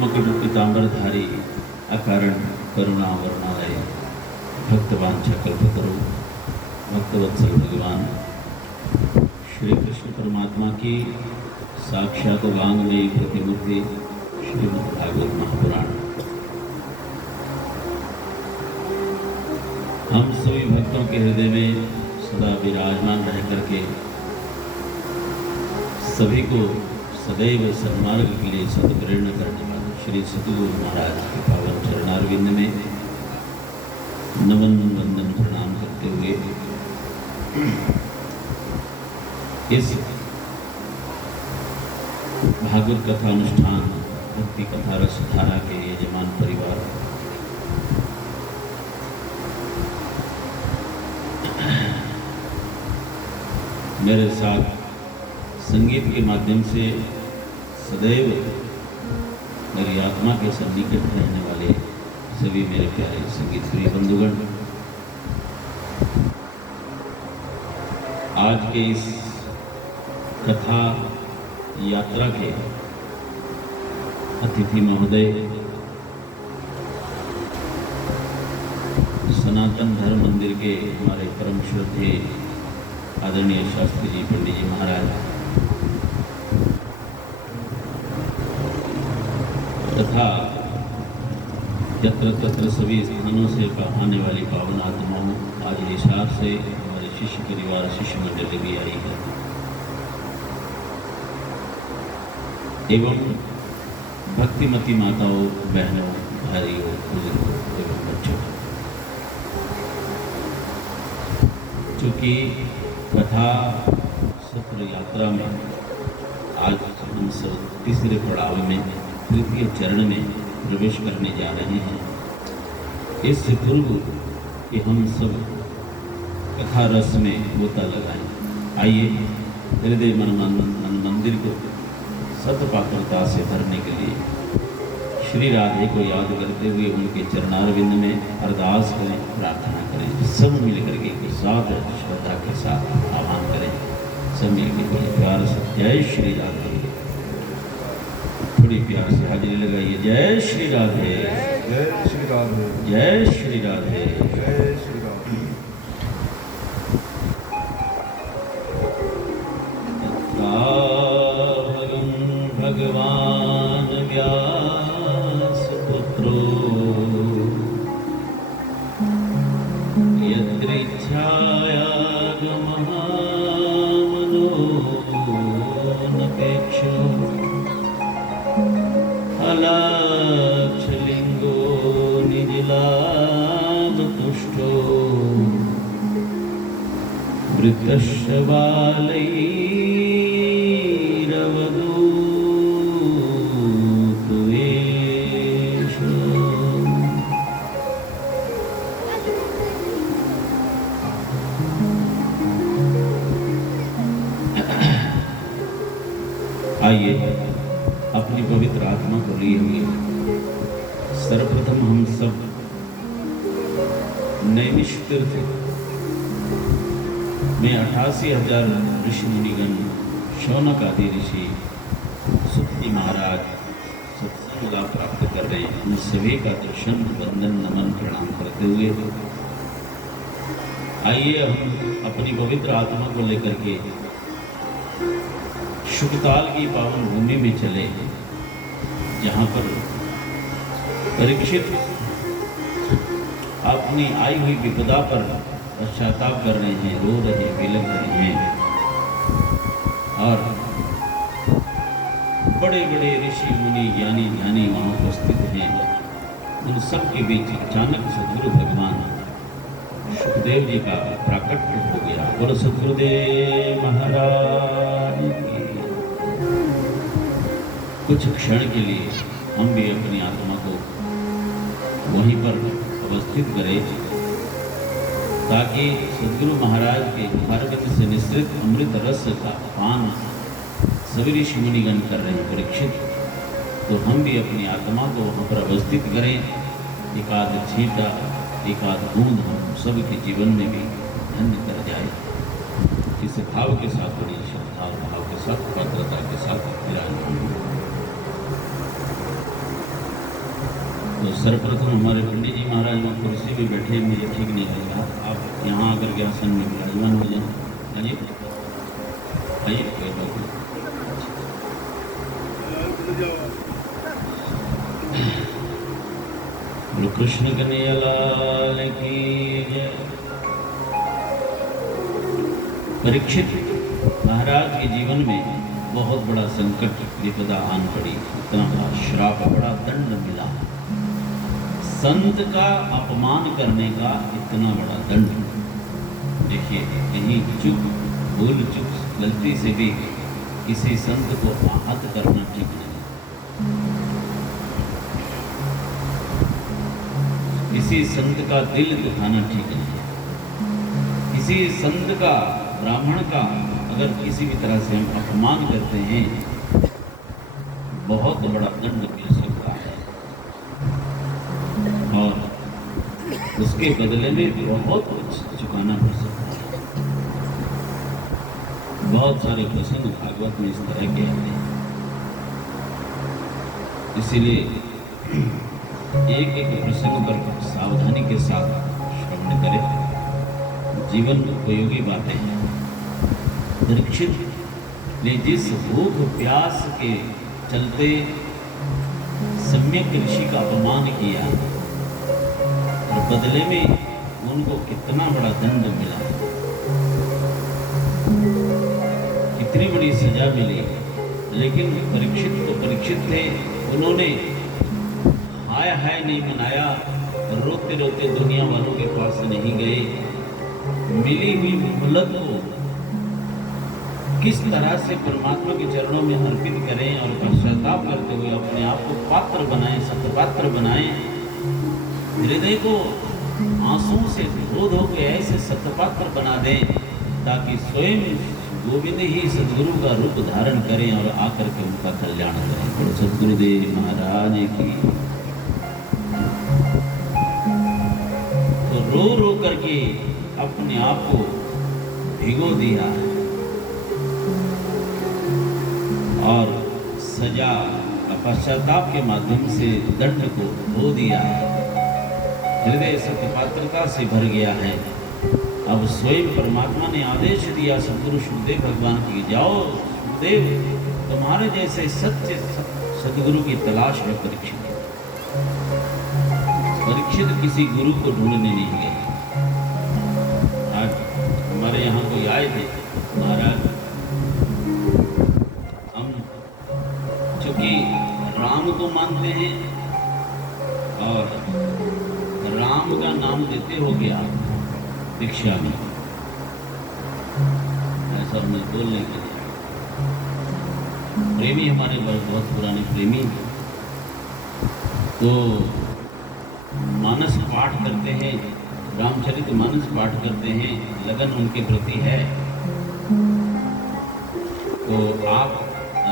मकुट पीतांबरधारी अकारण करुणा वरुणालय भक्तवांछा कल्पतरु भक्तवत्सल भगवान श्री कृष्ण परमात्मा की साक्षात वांग्मयी प्रतिमूर्ति श्रीमद् भागवत महापुराण हम सभी भक्तों के हृदय में सदा विराजमान रह करके सभी को सदैव सन्मार्ग के लिए सदप्रेरणा करने वाले श्री सतगुरु महाराज के पावन चरणारविंद में नमन वंदन प्रणाम करते हुए इस भागवत कथा अनुष्ठान भक्ति कथा रसधारा के यजमान परिवार मेरे साथ संगीत के माध्यम से सदैव मेरी आत्मा के सन्निकट रहने वाले सभी मेरे प्यारे संगीत प्रिय बंधुगण, आज के इस कथा यात्रा के अतिथि महोदय सनातन धर्म मंदिर के हमारे परम श्रद्धेय आदरणीय शास्त्री जी पंडित जी महाराज तथा यत्र तत्र सभी स्थानों से आने वाली पावन आत्माओं, आज हिसार से हमारे शिष्य परिवार शिष्य मंडली भी आई है एवं भक्तिमती माताओं, बहनों, भाइयों, बुजुर्गों एवं बच्चों, चूँकि कथा सफर यात्रा में आज हम सब तीसरे पड़ाव में तृतीय चरण में प्रवेश करने जा रहे हैं। इससे पूर्व कि हम सब कथा रस में गोता लगाएं, आइए हृदय मन मंदिर को सतपात्रता से भरने के लिए श्री राधे को याद करते हुए उनके चरणारविंद में अरदास करें, प्रार्थना करें। सब मिलकर के एक साथ श्रद्धा के साथ आह्वान करें। सब मिलकर के प्यार से जय श्री राधे, थोड़ी प्यार से हाजिरी लगाइए। जय श्री राधे, जय श्री राधे, जय श्री राधे, जय श्री राधे। भगवान व्यास पुत्रो यदृच्छाया मनोनपेक्षो अलाक्षलिंगो निजलाभतुष्टो वृद्धस्य बालैरवधूत वेश। आइए अपनी पवित्र आत्मा को लिए हुए सर्वप्रथम हम सब नैमिषतीर्थ में 88,000 ऋषि मुनिगण, शौनक आदि ऋषि, सुखी महाराज सत्संग लाभ प्राप्त कर रहे हैं। उन सभी का दर्शन, वंदन, नमन, प्रणाम करते हुए आइए हम अपनी पवित्र आत्मा को लेकर के शुकताल की पावन भूमि में चले, जहाँ पर परीक्षित अपनी आई हुई विपदा पर पश्चाताप कर रहे हैं, रो रहे, विलप रहे हैं और बड़े बड़े ऋषि मुनि ज्ञानी ध्यानी वहाँ उपस्थित हैं। उन सब के बीच अचानक सदगुरु भगवान सुखदेव जी का प्राकट्य हो गया। बोलो सदगुरुदेव महाराज की। कुछ क्षण के लिए हम भी अपनी आत्मा को वहीं पर अवस्थित करें, ताकि सदगुरु महाराज के मुखारविंद से निश्रित अमृत रस का पान सभी ऋषि मुनिगण कर रहे हैं परीक्षित, तो हम भी अपनी आत्मा को वहाँ पर अवस्थित करें। एकाध छींटा, एकाध बूंद हम सबके जीवन में भी धन्य कर जाए। इस भाव के साथ, बड़ी श्रद्धा भाव के साथ, पात्रता के साथ विराजमान। तो सर्वप्रथम हमारे पंडित जी महाराज वहाँ कुर्सी पे बैठे, मुझे ठीक नहीं लग रहा, आप यहाँ आकर के आसन में विराजमान हो जाए। आइए आइए बैठो। बोलो कृष्ण कन्हैया लाल की जय। परीक्षित महाराज के जीवन में बहुत बड़ा संकट विपदा आन पड़ी, इतना बड़ा श्राप, बड़ा दंड मिला, संत का अपमान करने का इतना बड़ा दंड। देखिए कहीं चूक, भूल चूक, गलती से भी किसी संत को आहत करना ठीक नहीं, किसी संत का दिल दुखाना ठीक नहीं, किसी संत का, ब्राह्मण का अगर किसी भी तरह से हम अपमान करते हैं, बहुत बड़ा दंड मिल सकता है और उसके बदले में बहुत कुछ चुकाना पड़ सकता है। बहुत सारे प्रसंग भागवत में इस तरह के आते हैं, इसीलिए एक एक प्रसंग पर सावधानी के साथ श्रवण करें, जीवन उपयोगी बातें हैं। परीक्षित ने जिस भूख प्यास के चलते सम्यक ऋषि का अपमान किया और बदले में उनको कितना बड़ा दंड मिला, कितनी बड़ी सजा मिली, लेकिन परीक्षित तो परीक्षित थे, उन्होंने हाय हाय नहीं मनाया, रोते रोते दुनिया वालों के पास नहीं गए, मिली हुई मोहलत को किस तरह से परमात्मा के चरणों में अर्पित करें और पश्चाताप करते हुए अपने आप को पात्र बनाएं, सतपात्र बनाएं, हृदय को आंसुओं से धो धो के ऐसे सतपात्र बना दें ताकि स्वयं गोविंद ही सदगुरु का रूप धारण करें और आकर के उनका कल्याण करें। और सदगुरुदेव महाराज की तो रो रो करके अपने आप को भिगो दिया और सजा पश्चाताप के माध्यम से दंड को धो दिया है, हृदय सत्यपात्रता से भर गया है। अब स्वयं परमात्मा ने आदेश दिया सदगुरु सुखदेव भगवान की, जाओ सुखदेव, तुम्हारे जैसे सत्य सदगुरु की तलाश है परीक्षित। परीक्षित किसी गुरु को ढूंढने नहीं गए। आज हमारे यहाँ कोई आए थे, महाराज हम चूंकि राम को मानते हैं और राम का नाम देते हो गया दीक्षा में, ऐसा उन्हें बोलने के लिए प्रेमी हमारे बहुत पुराने प्रेमी, तो मानस पाठ करते हैं, रामचरित मानस पाठ करते हैं, लगन उनके प्रति है। तो आप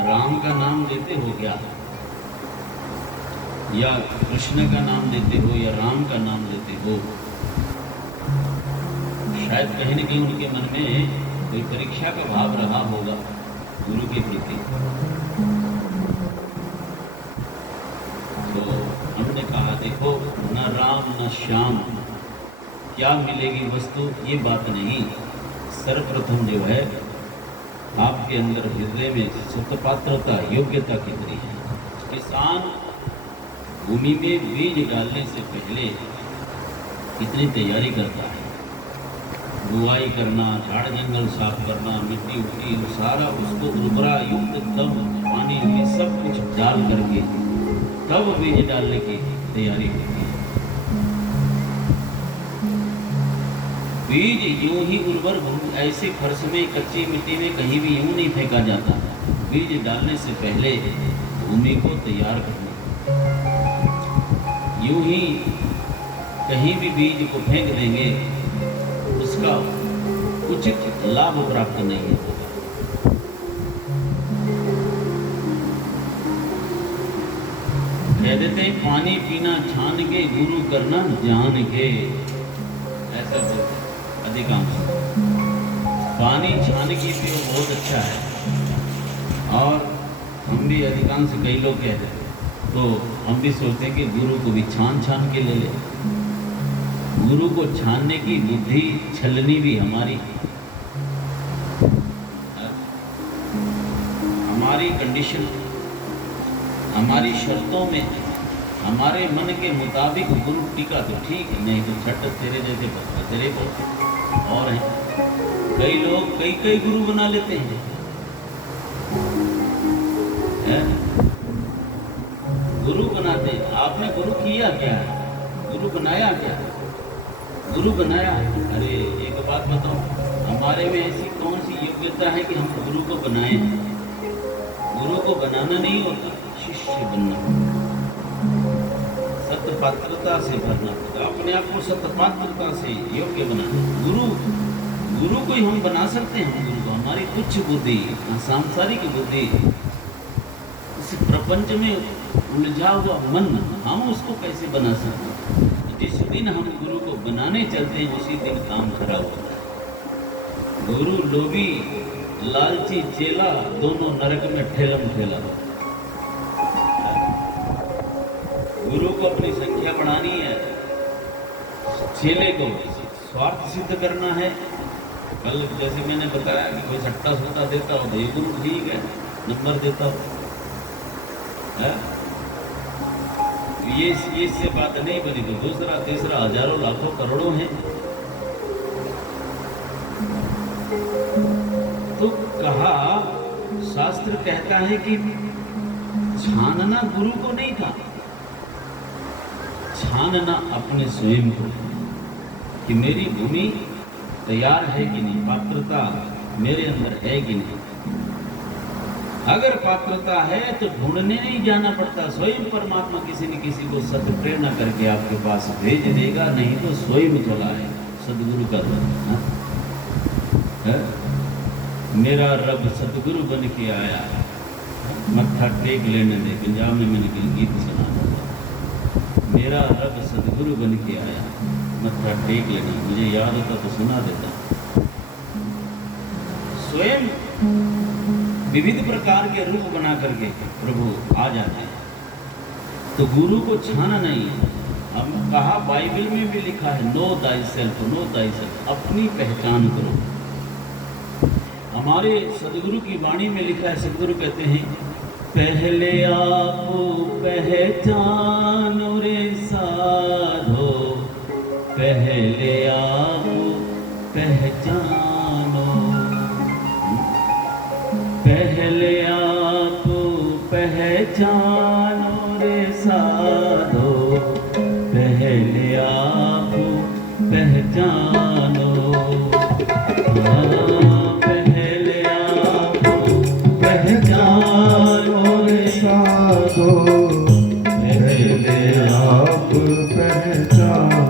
राम का नाम लेते हो क्या, या कृष्ण का नाम लेते हो, या राम का नाम लेते हो? शायद कहीं न कहीं उनके मन में कोई परीक्षा का भाव रहा होगा गुरु के प्रति। तो हमने कहा देखो, न राम न श्याम, क्या मिलेगी वस्तु ये बात नहीं, सर्वप्रथम जो है आपके अंदर हृदय में सतपात्रता, योग्यता कितनी है। किसान भूमि में बीज डालने से पहले कितनी तैयारी करता है, बुआई करना, झाड़ जंगल साफ करना, मिट्टी उट्टी सारा उसको उर्वरा युक्त, तब पानी में सब कुछ डाल करके तब बीज डालने की तैयारी होती है। बीज यूं ही उर्वर ऐसे फर्श में, कच्ची मिट्टी में कहीं भी यूं नहीं फेंका जाता। बीज डालने से पहले भूमि को तैयार करना, यूं ही कहीं भी बीज को फेंक देंगे उसका उचित लाभ प्राप्त नहीं होगा। कह देते हैं पानी पीना छान के, गुरु करना जान के, ऐसा बोलते अधिकांश। पानी छान के पियो बहुत अच्छा है, और हम भी अधिकांश कई लोग कहते हैं तो हम भी सोचते हैं कि गुरु को भी छान छान के ले ले। गुरु को छानने की बुद्धि छलनी भी हमारी कंडीशन, हमारी शर्तों में, हमारे मन के मुताबिक गुरु टीका तो ठीक है, नहीं तो छट तेरे जैसे तेरे को और हैं। कई लोग कई कई गुरु बना लेते हैं, गुरु बनाते हैं। आपने गुरु किया क्या? गुरु बनाया क्या? गुरु बनाया। अरे एक बात बताओ, हमारे में ऐसी कौन सी योग्यता है कि हम गुरु को बनाए? गुरु को बनाना नहीं होता, शिष्य बनना, सत्य पात्रता से भरना होता, अपने आप को सत्य पात्रता से योग्य बनाना। गुरु को ही हम बना सकते हैं। गुरु को हमारी तुच्छ बुद्धि, सांसारिक बुद्धि, इस प्रपंच में उलझा हुआ मन, हम उसको कैसे बना सकते हैं? जिस दिन हम गुरु को बनाने चलते हैं उसी दिन काम खराब होता है। गुरु लोभी लालची चेला दोनों नरक में ठेलम ठेला। गुरु को अपनी संख्या बढ़ानी है, चेले को स्वार्थ सिद्ध करना है। कल जैसे मैंने बताया कि कोई सट्टा सूटा देता हो तो ये गुरु ठीक है, नंबर देता हो है? ये इससे बात नहीं बनी तो दूसरा तीसरा हजारों लाखों करोड़ों है। तो कहा, शास्त्र कहता है कि छानना गुरु को नहीं था, छानना अपने स्वयं को, कि मेरी भूमि तैयार है कि नहीं, पात्रता मेरे अंदर है कि नहीं। अगर पात्रता है तो ढूंढने नहीं जाना पड़ता, स्वयं परमात्मा किसी न किसी को सत्य प्रेरणा करके आपके पास भेज देगा, नहीं तो स्वयं चला है। सदगुरु का है? मेरा रब सतगुरु बन के आया, मत्था टेक लेने दे। पंजाब में मैंने कहीं गीत सुना था, मेरा रब सतगुरु बन के आया, मत्था टेक लेना। मुझे याद होता तो सुना देता। स्वयं विविध प्रकार के रूप बना करके प्रभु आ जाते हैं। तो गुरु को छाना नहीं है। हम कहा, बाइबल में भी लिखा है, no thy self, no thy self, अपनी पहचान करो। हमारे सदगुरु की वाणी में लिखा है, सदगुरु कहते हैं, पहले आप पहचानो रे साधो, पहले आप पहचानो, पहले आप पहचानो रे साधो, पहले आप पहचानो। पहले आप पहचानो रे साधो, पहले आप पहचानो।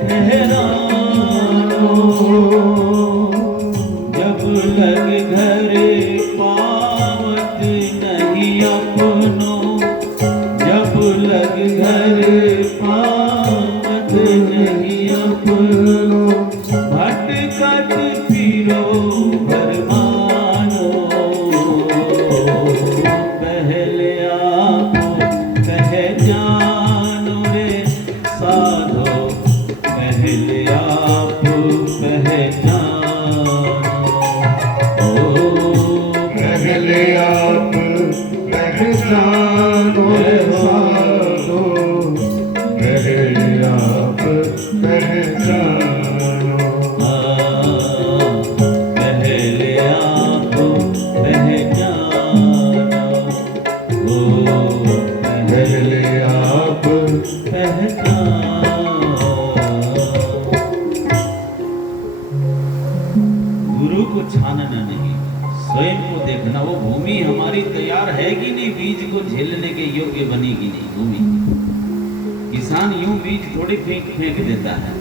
ठहरानो, जब लग घर पावत नहीं अपनो, जब लग घर पावत नहीं अपनो, भटकत फिरो भरमानो, पहले आप पहचानो रे साधो, पहले आप पहचानो, ओ पहले आप पहचानो साधो, पहले आप पहचानो, पहले आप पहचानो, ओ पहले आप पहचानो। गुरु को छानना नहीं, स्वयं को देखना। वो भूमि हमारी तैयार है कि नहीं, बीज को झेलने के योग्य बनेगी नहीं भूमि। किसान यूं बीज थोड़ी फेंक फेंक देता है।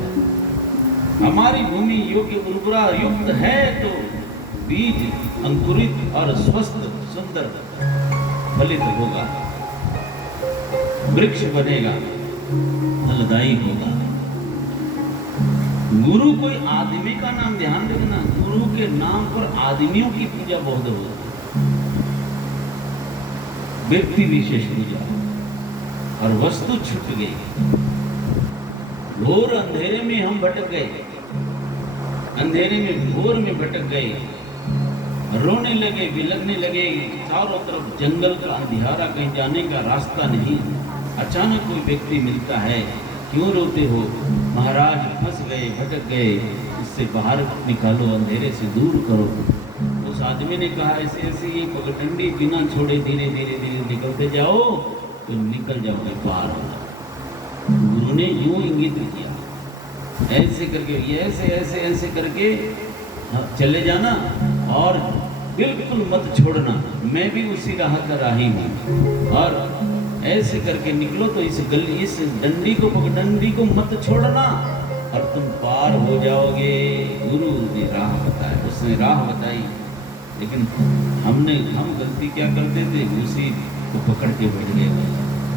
हमारी भूमि योग्य उर्वरा युक्त है तो बीज अंकुरित और स्वस्थ सुंदर फलित होगा, वृक्ष बनेगा, फलदायी होगा। गुरु कोई आदमी का नाम, ध्यान रखना, गुरु के नाम पर आदमियों की पूजा बहुत होती है, व्यक्ति विशेष पूजा, और वस्तु छूट गई। घोर अंधेरे में हम भटक गए, अंधेरे में घोर में भटक गए, रोने लगे, बिलखने लगे, चारों तरफ जंगल का अंधियारा, कहीं जाने का रास्ता नहीं। अचानक कोई व्यक्ति मिलता है, क्यों रोते हो महाराज, फंस गए, भटक गए, इससे बाहर निकालो, अंधेरे से दूर करो। उस आदमी ने कहा ऐसे ऐसे ये पगडंडी बिना छोड़े धीरे धीरे धीरे निकलते जाओ तो निकल जाओगे पार। गुरु ने यूं इंगित किया, ऐसे करके, ये ऐसे ऐसे ऐसे करके चले जाना और बिल्कुल मत छोड़ना, मैं भी उसी राह का राही हूँ, और ऐसे करके निकलो तो इस गली, इस डंडी को, डंडी को मत छोड़ना और तुम पार हो जाओगे। गुरु ने राह बताया, उसने राह बताई, लेकिन हम गलती क्या करते थे, उसी को पकड़ के बैठ गए।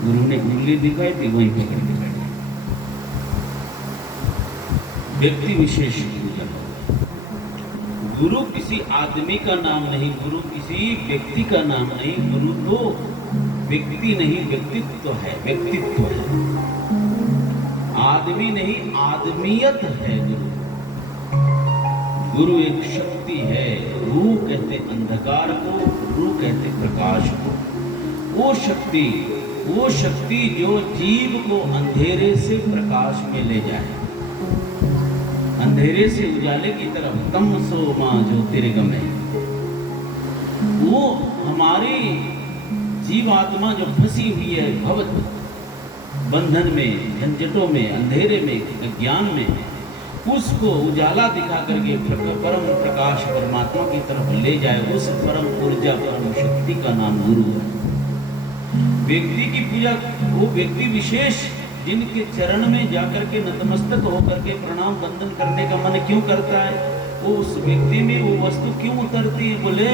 गुरु ने उंगली दिखाई थी, वहीं पकड़ के बैठ गए। व्यक्ति विशेष पूजा। गुरु किसी आदमी का नाम नहीं, गुरु किसी व्यक्ति का नाम नहीं, गुरु तो व्यक्ति नहीं व्यक्तित्व है, व्यक्तित्व है, आदमी नहीं आदमियत है गुरु। गुरु एक शक्ति है, रू कहते अंधकार को, रू कहते प्रकाश को। वो शक्ति जो जीव को अंधेरे से प्रकाश में ले जाए, अंधेरे से उजाले की तरफ, तमसो मां ज्योतिर्गमय। वो हमारी जीवात्मा जो फंसी हुई है भवत बंधन में, झंझटों में, अंधेरे में, अज्ञान में, उसको उजाला दिखा करके परम प्रकाश परमात्मा की तरफ ले जाए, उस परम ऊर्जा, परम शक्ति का नाम गुरु है। व्यक्ति की पूजा वो व्यक्ति विशेष जिनके चरण में जाकर के नतमस्तक होकर के प्रणाम वंदन करने का मन क्यों करता है, वो उस व्यक्ति में वो वस्तु क्यों उतरती है? बोले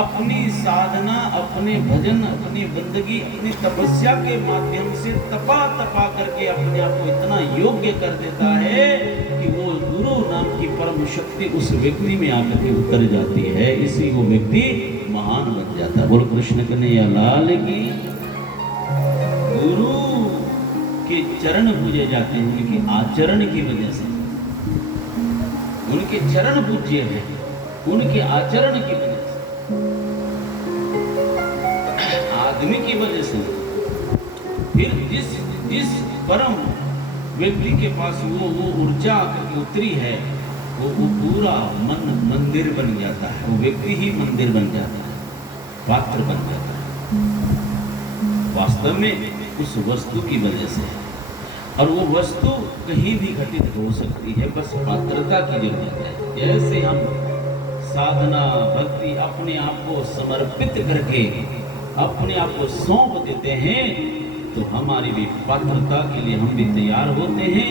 अपनी साधना, अपने भजन, अपनी बंदगी, अपनी तपस्या के माध्यम से तपा करके अपने आप को इतना योग्य कर देता है कि वो गुरु नाम की परम शक्ति उस व्यक्ति में आकर के उतर जाती है, इसी वो व्यक्ति महान बन जाता है। बोल कृष्ण कन्हैया लाल की। गुरु के चरण पूजे जाते हैं उनके आचरण की वजह से, उनके चरण पूज्य हैं उनके आचरण की वजह से, आदमी की वजह से। फिर जिस परम व्यक्ति के पास वो ऊर्जा उतरी है, वो पूरा मन मंदिर बन जाता है, वो व्यक्ति ही मंदिर बन जाता है, पात्र बन जाता है वास्तव में उस वस्तु की वजह से। और वो वस्तु कहीं भी घटित हो सकती है, बस पात्रता की जरूरत है। जैसे हम साधना भक्ति अपने आप को समर्पित करके अपने आप को सौंप देते हैं, तो हमारी भी पात्रता के लिए हम भी तैयार होते हैं,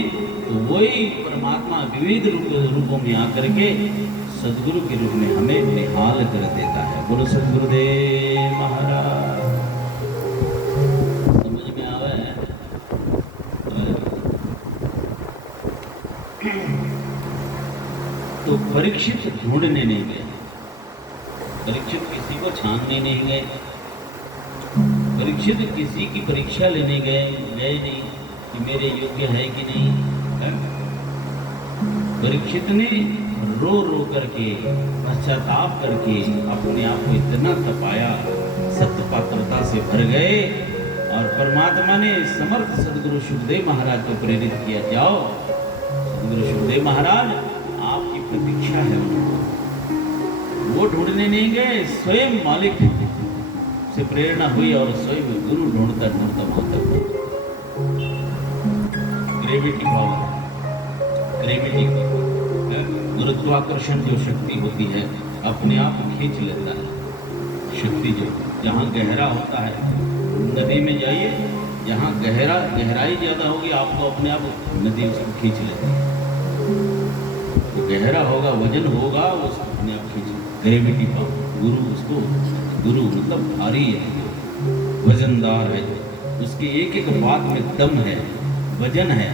तो वही परमात्मा विविध रूपों में आकर के सदगुरु के रूप में हमें निहाल कर देता है। बोलो सदगुरुदेव महाराज। समझ में आवे है? तो परीक्षित ढूंढने नहीं गए, परीक्षित किसी को छानने नहीं गए, परीक्षित किसी की परीक्षा लेने गए नहीं कि मेरे योग्य है कि नहीं है? परीक्षित ने रो रो करके पश्चाताप करके अपने आप को इतना तपाया, सत्य पात्रता से भर गए और परमात्मा ने समर्थ सदगुरु सुखदेव महाराज को प्रेरित किया, जाओ सदगुरु सुखदेव महाराज आपकी प्रतीक्षा है उनको। वो ढूंढने नहीं गए, स्वयं मालिक से प्रेरणा हुई और स्वयं गुरु ढूंढता ढूंढता वहां तक। ग्रेविटी पावर, ग्रेविटी गुरुत्वाकर्षण जो शक्ति होती है अपने आप खींच लेता है। शक्ति जो जहाँ गहरा होता है, नदी में जाइए, जहाँ गहराई ज्यादा होगी आपको अपने आप नदी उसको खींच लेती है। तो गहरा होगा, वजन होगा, उसको अपने आप खींच। ग्रेविटी पावर, गुरु उसको, गुरु मतलब भारी है, वजनदार है, उसके एक एक बात में दम है, वजन है।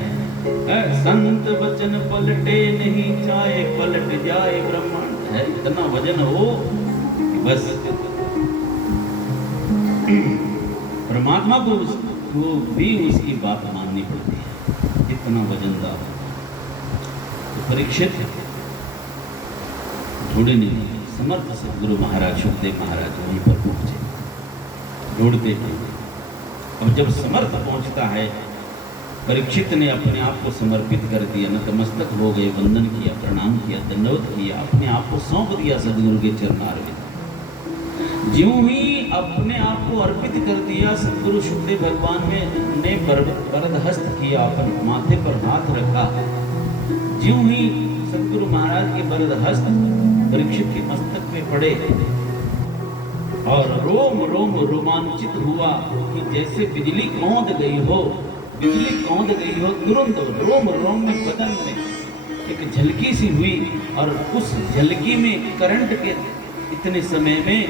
संत वचन पलटे नहीं, चाहे पलट जाए ब्रह्मांड है, इतना वजन हो कि बस परमात्मा को भी उसकी बात माननी पड़ती है, इतना वजनदार। तो परीक्षित ढूंढे नहीं, समर्थ सदगुरु महाराज सुखदेव महाराज वहीं पर पहुंचे, ढूंढते ढूंढते। अब जब समर्थ पहुंचता है, परीक्षित ने अपने आप को समर्पित कर दिया, नतमस्तक हो गए, वंदन किया, प्रणाम किया, दंडवत किया, अपने आप को सौंप दिया सदगुरु के चरणारविंद। ज्यों ही अपने आप को अर्पित कर दिया, सदगुरु सुखदेव भगवान ने वरद हस्त किया, अपन माथे पर हाथ रखा। ज्यों ही सदगुरु महाराज के वरद हस्त परीक्षित के मस्तक पे पड़े और रोम रोम रोमांचित हुआ कि जैसे बिजली कौंध गई हो, बिजली कौंध गई हो, तुरंत रोम रोम में, बदन में एक झलकी सी हुई और उस झलकी में करंट के इतने समय में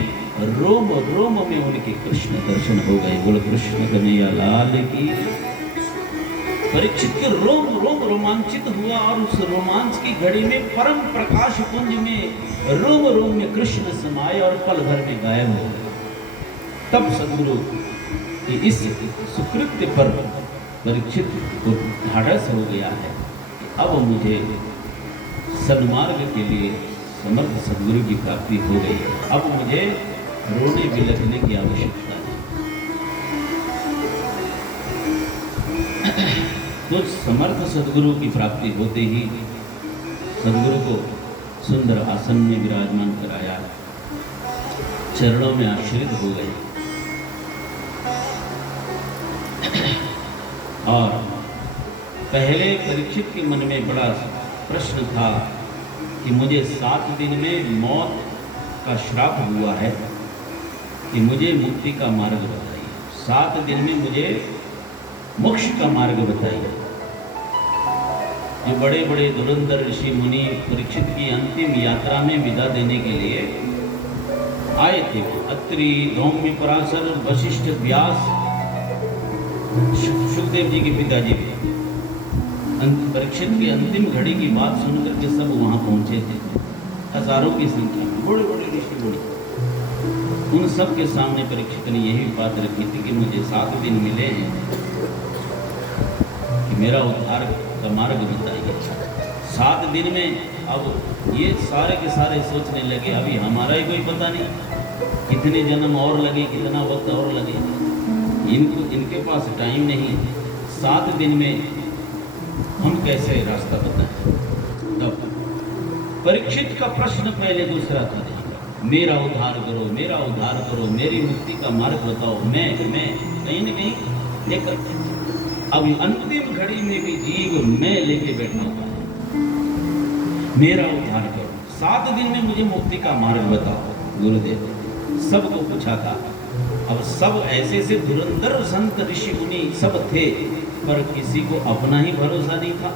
रोम रोम में उनके कृष्ण दर्शन हो गए। बोलो कृष्ण कन्हैया लाल की। परीक्षित के रोम रोम रोमांचित हुआ और उस रोमांच की घड़ी में परम प्रकाश पुंज में रोम रोम में कृष्ण समाये और पल भर में गायब हो गए। तब सदगुरु की इस सुकृत्य पर परीक्षित को ढाढ़स हो गया है कि अब मुझे सन्मार्ग के लिए समर्थ सदगुरु की प्राप्ति हो गई, अब मुझे रोने बिलखने की आवश्यकता है। तो समर्थ सदगुरु की प्राप्ति होते ही सदगुरु को सुंदर आसन में विराजमान कराया, चरणों में आश्रित हो गए और पहले परीक्षित के मन में बड़ा प्रश्न था कि मुझे 7 दिन में मौत का श्राप हुआ है कि मुझे मुक्ति का मार्ग बताइए, 7 दिन में मुझे मोक्ष का मार्ग बताइए। जो बड़े बड़े धुरंधर ऋषि मुनि परीक्षित की अंतिम यात्रा में विदा देने के लिए आए थे, अत्रि, धौम्य, पराशर, वशिष्ठ, व्यास, सुखदेव जी के पिताजी परीक्षित की अंतिम घड़ी की बात सुनकर के सब वहां पहुंचे थे, हजारों की संख्या में, बड़े बड़े ऋषि मुनि। उन सब के सामने परीक्षित ने यही बात रखी थी कि मुझे 7 दिन मिले हैं कि मेरा उद्धार का मार्ग बताइए। 7 दिन में अब ये सारे के सारे सोचने लगे अभी हमारा ही कोई पता नहीं, कितने जन्म और लगे, कितना वक्त और लगे, इनके पास टाइम नहीं है। 7 दिन में हम कैसे रास्ता बताएं। तब परीक्षित का प्रश्न पहले दूसरा था, मेरा उद्धार करो, मेरा उद्धार करो, मेरी मुक्ति का मार्ग बताओ। मैं कहीं न कहीं लेकर अभी अंतिम घड़ी में भी जीव मैं लेके बैठा हुआ है, मेरा उद्धार करो, 7 दिन में मुझे मुक्ति का मार्ग बताओ। गुरुदेव सबको पूछा था। अब सब ऐसे से धुरंधर संत ऋषि मुनि सब थे, पर किसी को अपना ही भरोसा नहीं था।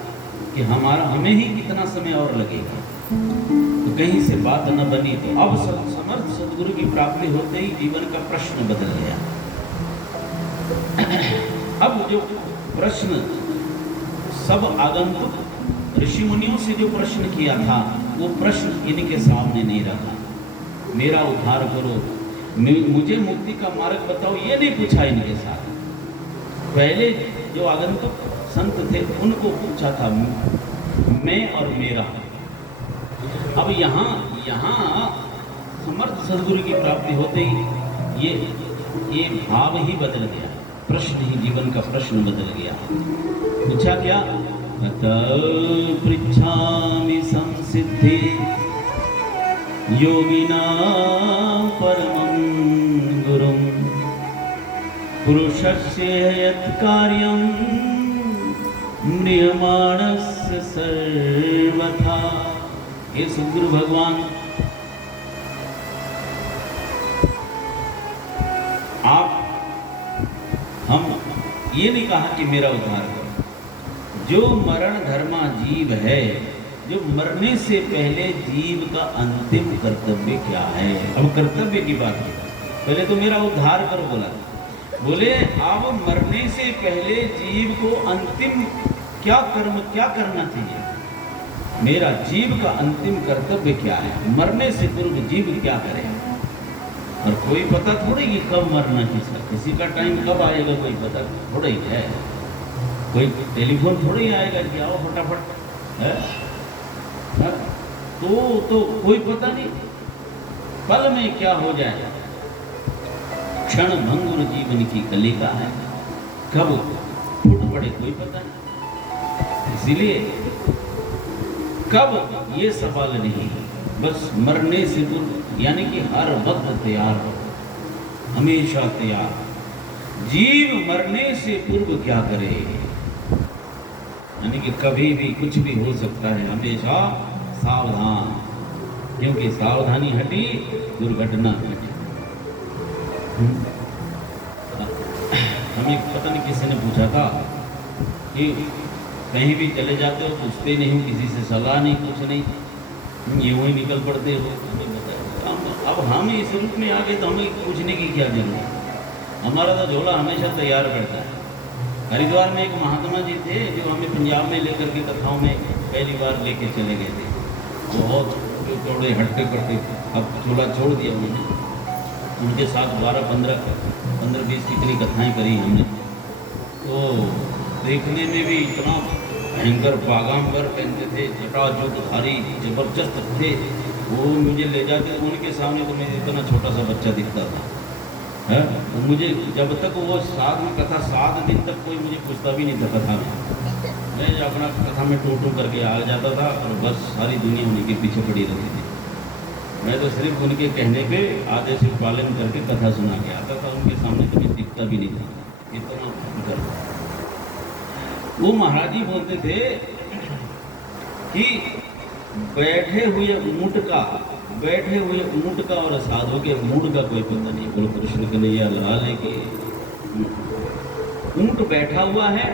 कि हमें ही कितना समय और लगेगा। तो कहीं से बात न बनी, तो अब समर्थ सदगुरु की प्राप्ति होते ही जीवन का प्रश्न बदल गया। अब जो प्रश्न सब आगंतुक ऋषि मुनियों से जो प्रश्न किया था, वो प्रश्न इनके सामने नहीं रहा। मेरा उद्धार करो, मुझे मुक्ति का मार्ग बताओ, ये नहीं पूछा इनके साथ। पहले जो आगंतुक संत थे उनको पूछा था मैं और मेरा। अब यहाँ समर्थ सदगुरु की प्राप्ति होते ही ये भाव ही बदल गया, प्रश्न ही जीवन का प्रश्न बदल गया। पूछा क्या? अतः पृच्छामि संसिद्धि योगिनां परमं गुरुं पुरुषस्य यत् कार्यं म्रियमाणस्य सर्वथा। हे सद्गुरु भगवान, हम ये नहीं कहा कि मेरा उद्धार करो। जो मरण धर्मा जीव है, जो मरने से पहले जीव का अंतिम कर्तव्य क्या है? अब कर्तव्य की बात है। पहले तो मेरा उद्धार करो बोला, बोले अब मरने से पहले जीव को अंतिम क्या करना चाहिए? मेरा जीव का अंतिम कर्तव्य क्या है? मरने से पूर्व जीव क्या करे? और कोई पता थोड़ी कि कब मरना किसी का टाइम कब आएगा, कोई पता थोड़ा ही है। कोई टेलीफोन थोड़ा ही आएगा कि आओ फटाफट है? तो कोई पता नहीं, पल में क्या हो जाए। क्षण भंगुर जीवन की कलिका है, कब फूट पड़े कोई पता नहीं। इसीलिए कब ये सवाल नहीं, बस मरने से पूर्व, यानी कि हर वक्त तैयार हो, हमेशा तैयार। जीव मरने से पूर्व क्या करे? यानी कि कभी भी कुछ भी हो सकता है, हमेशा सावधान, क्योंकि सावधानी हटी दुर्घटना घटी। हमें पता नहीं किसी ने पूछा था कि कहीं भी चले जाते हो, पूछते नहीं हो, किसी से सलाह नहीं, कुछ नहीं, यूं ही निकल पड़ते हो। हमें बताया अब हम इस रूप में आ गए तो हमें पूछने की क्या जरूरत? हमारा तो झोला हमेशा तैयार रहता है। हरिद्वार में एक महात्मा जी थे जो हमें पंजाब में लेकर के कथाओं में पहली बार लेके चले गए थे। बहुत थोड़े हट्टे कट्टे, अब झोला छोड़ दिया उन्होंने। उनके साथ 12-15-20 कितनी कथाएं करी हमने। तो देखने में भी इतना भयंकर पागाम्बर पहनते थे, जटाजूटधारी जबरदस्त थे। वो मुझे ले जाते, उनके सामने तो मैं इतना छोटा सा बच्चा दिखता था है। तो मुझे जब तक वो 7 दिन तक कोई मुझे पूछता भी नहीं था कथा में, मैं अपना कथा में टू करके आ जाता था और बस सारी दुनिया उनके पीछे पड़ी रहती थी। मैं तो सिर्फ उनके कहने पे आदेश पालन करके कथा सुना के आता था। उनके सामने तो मैं दिखता भी नहीं था, इतना करता। वो महाराज जी बोलते थे कि बैठे हुए ऊंट का और साधु के मूड का कोई पता नहीं। बोलो कृष्ण के लिए लाल है कि ऊंट बैठा हुआ है,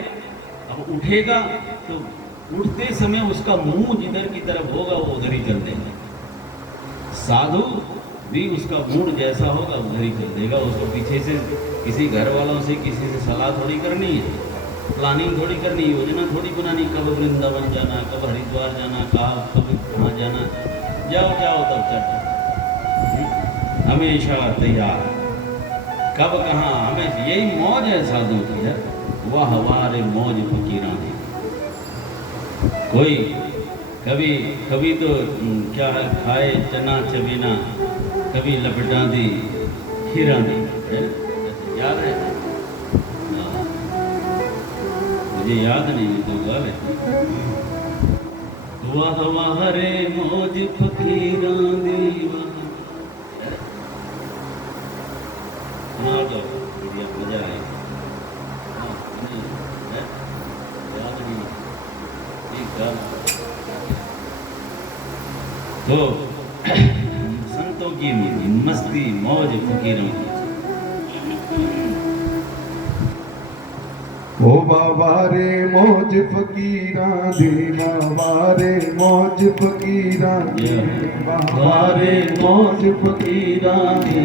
अब उठेगा तो उठते समय उसका मुंह जिधर की तरफ होगा वो उधर ही चल देगा। साधु भी उसका मूड जैसा होगा उधर ही चल देगा। उसको पीछे से किसी घर वालों से किसी से सलाह थोड़ी करनी है, प्लानिंग थोड़ी करनी, योजना थोड़ी बनानी, कब वृंदावन जाना, कब हरिद्वार जाना, कब कहाँ जाना। जाओ तब चल, हमेशा तैयार, कब कहाँ, हमें यही मौज है साधु की है। वाह वाह मौज फकीरा ने। कोई कभी तो क्या है, खाए चना चबीना, कभी लपटा दी खीरा दी, याद है? मुझे याद नहीं, तो गाले वाह वाह रे मौज फकीरा दीवाना। मजा आए। याद नहीं, तो संतों की मस्ती मौज फकीरों की। ओ बाबा रे मौज फकीरां दी बाबा रे मौज फकीरां दी बाबा रे मौज फकीरां दी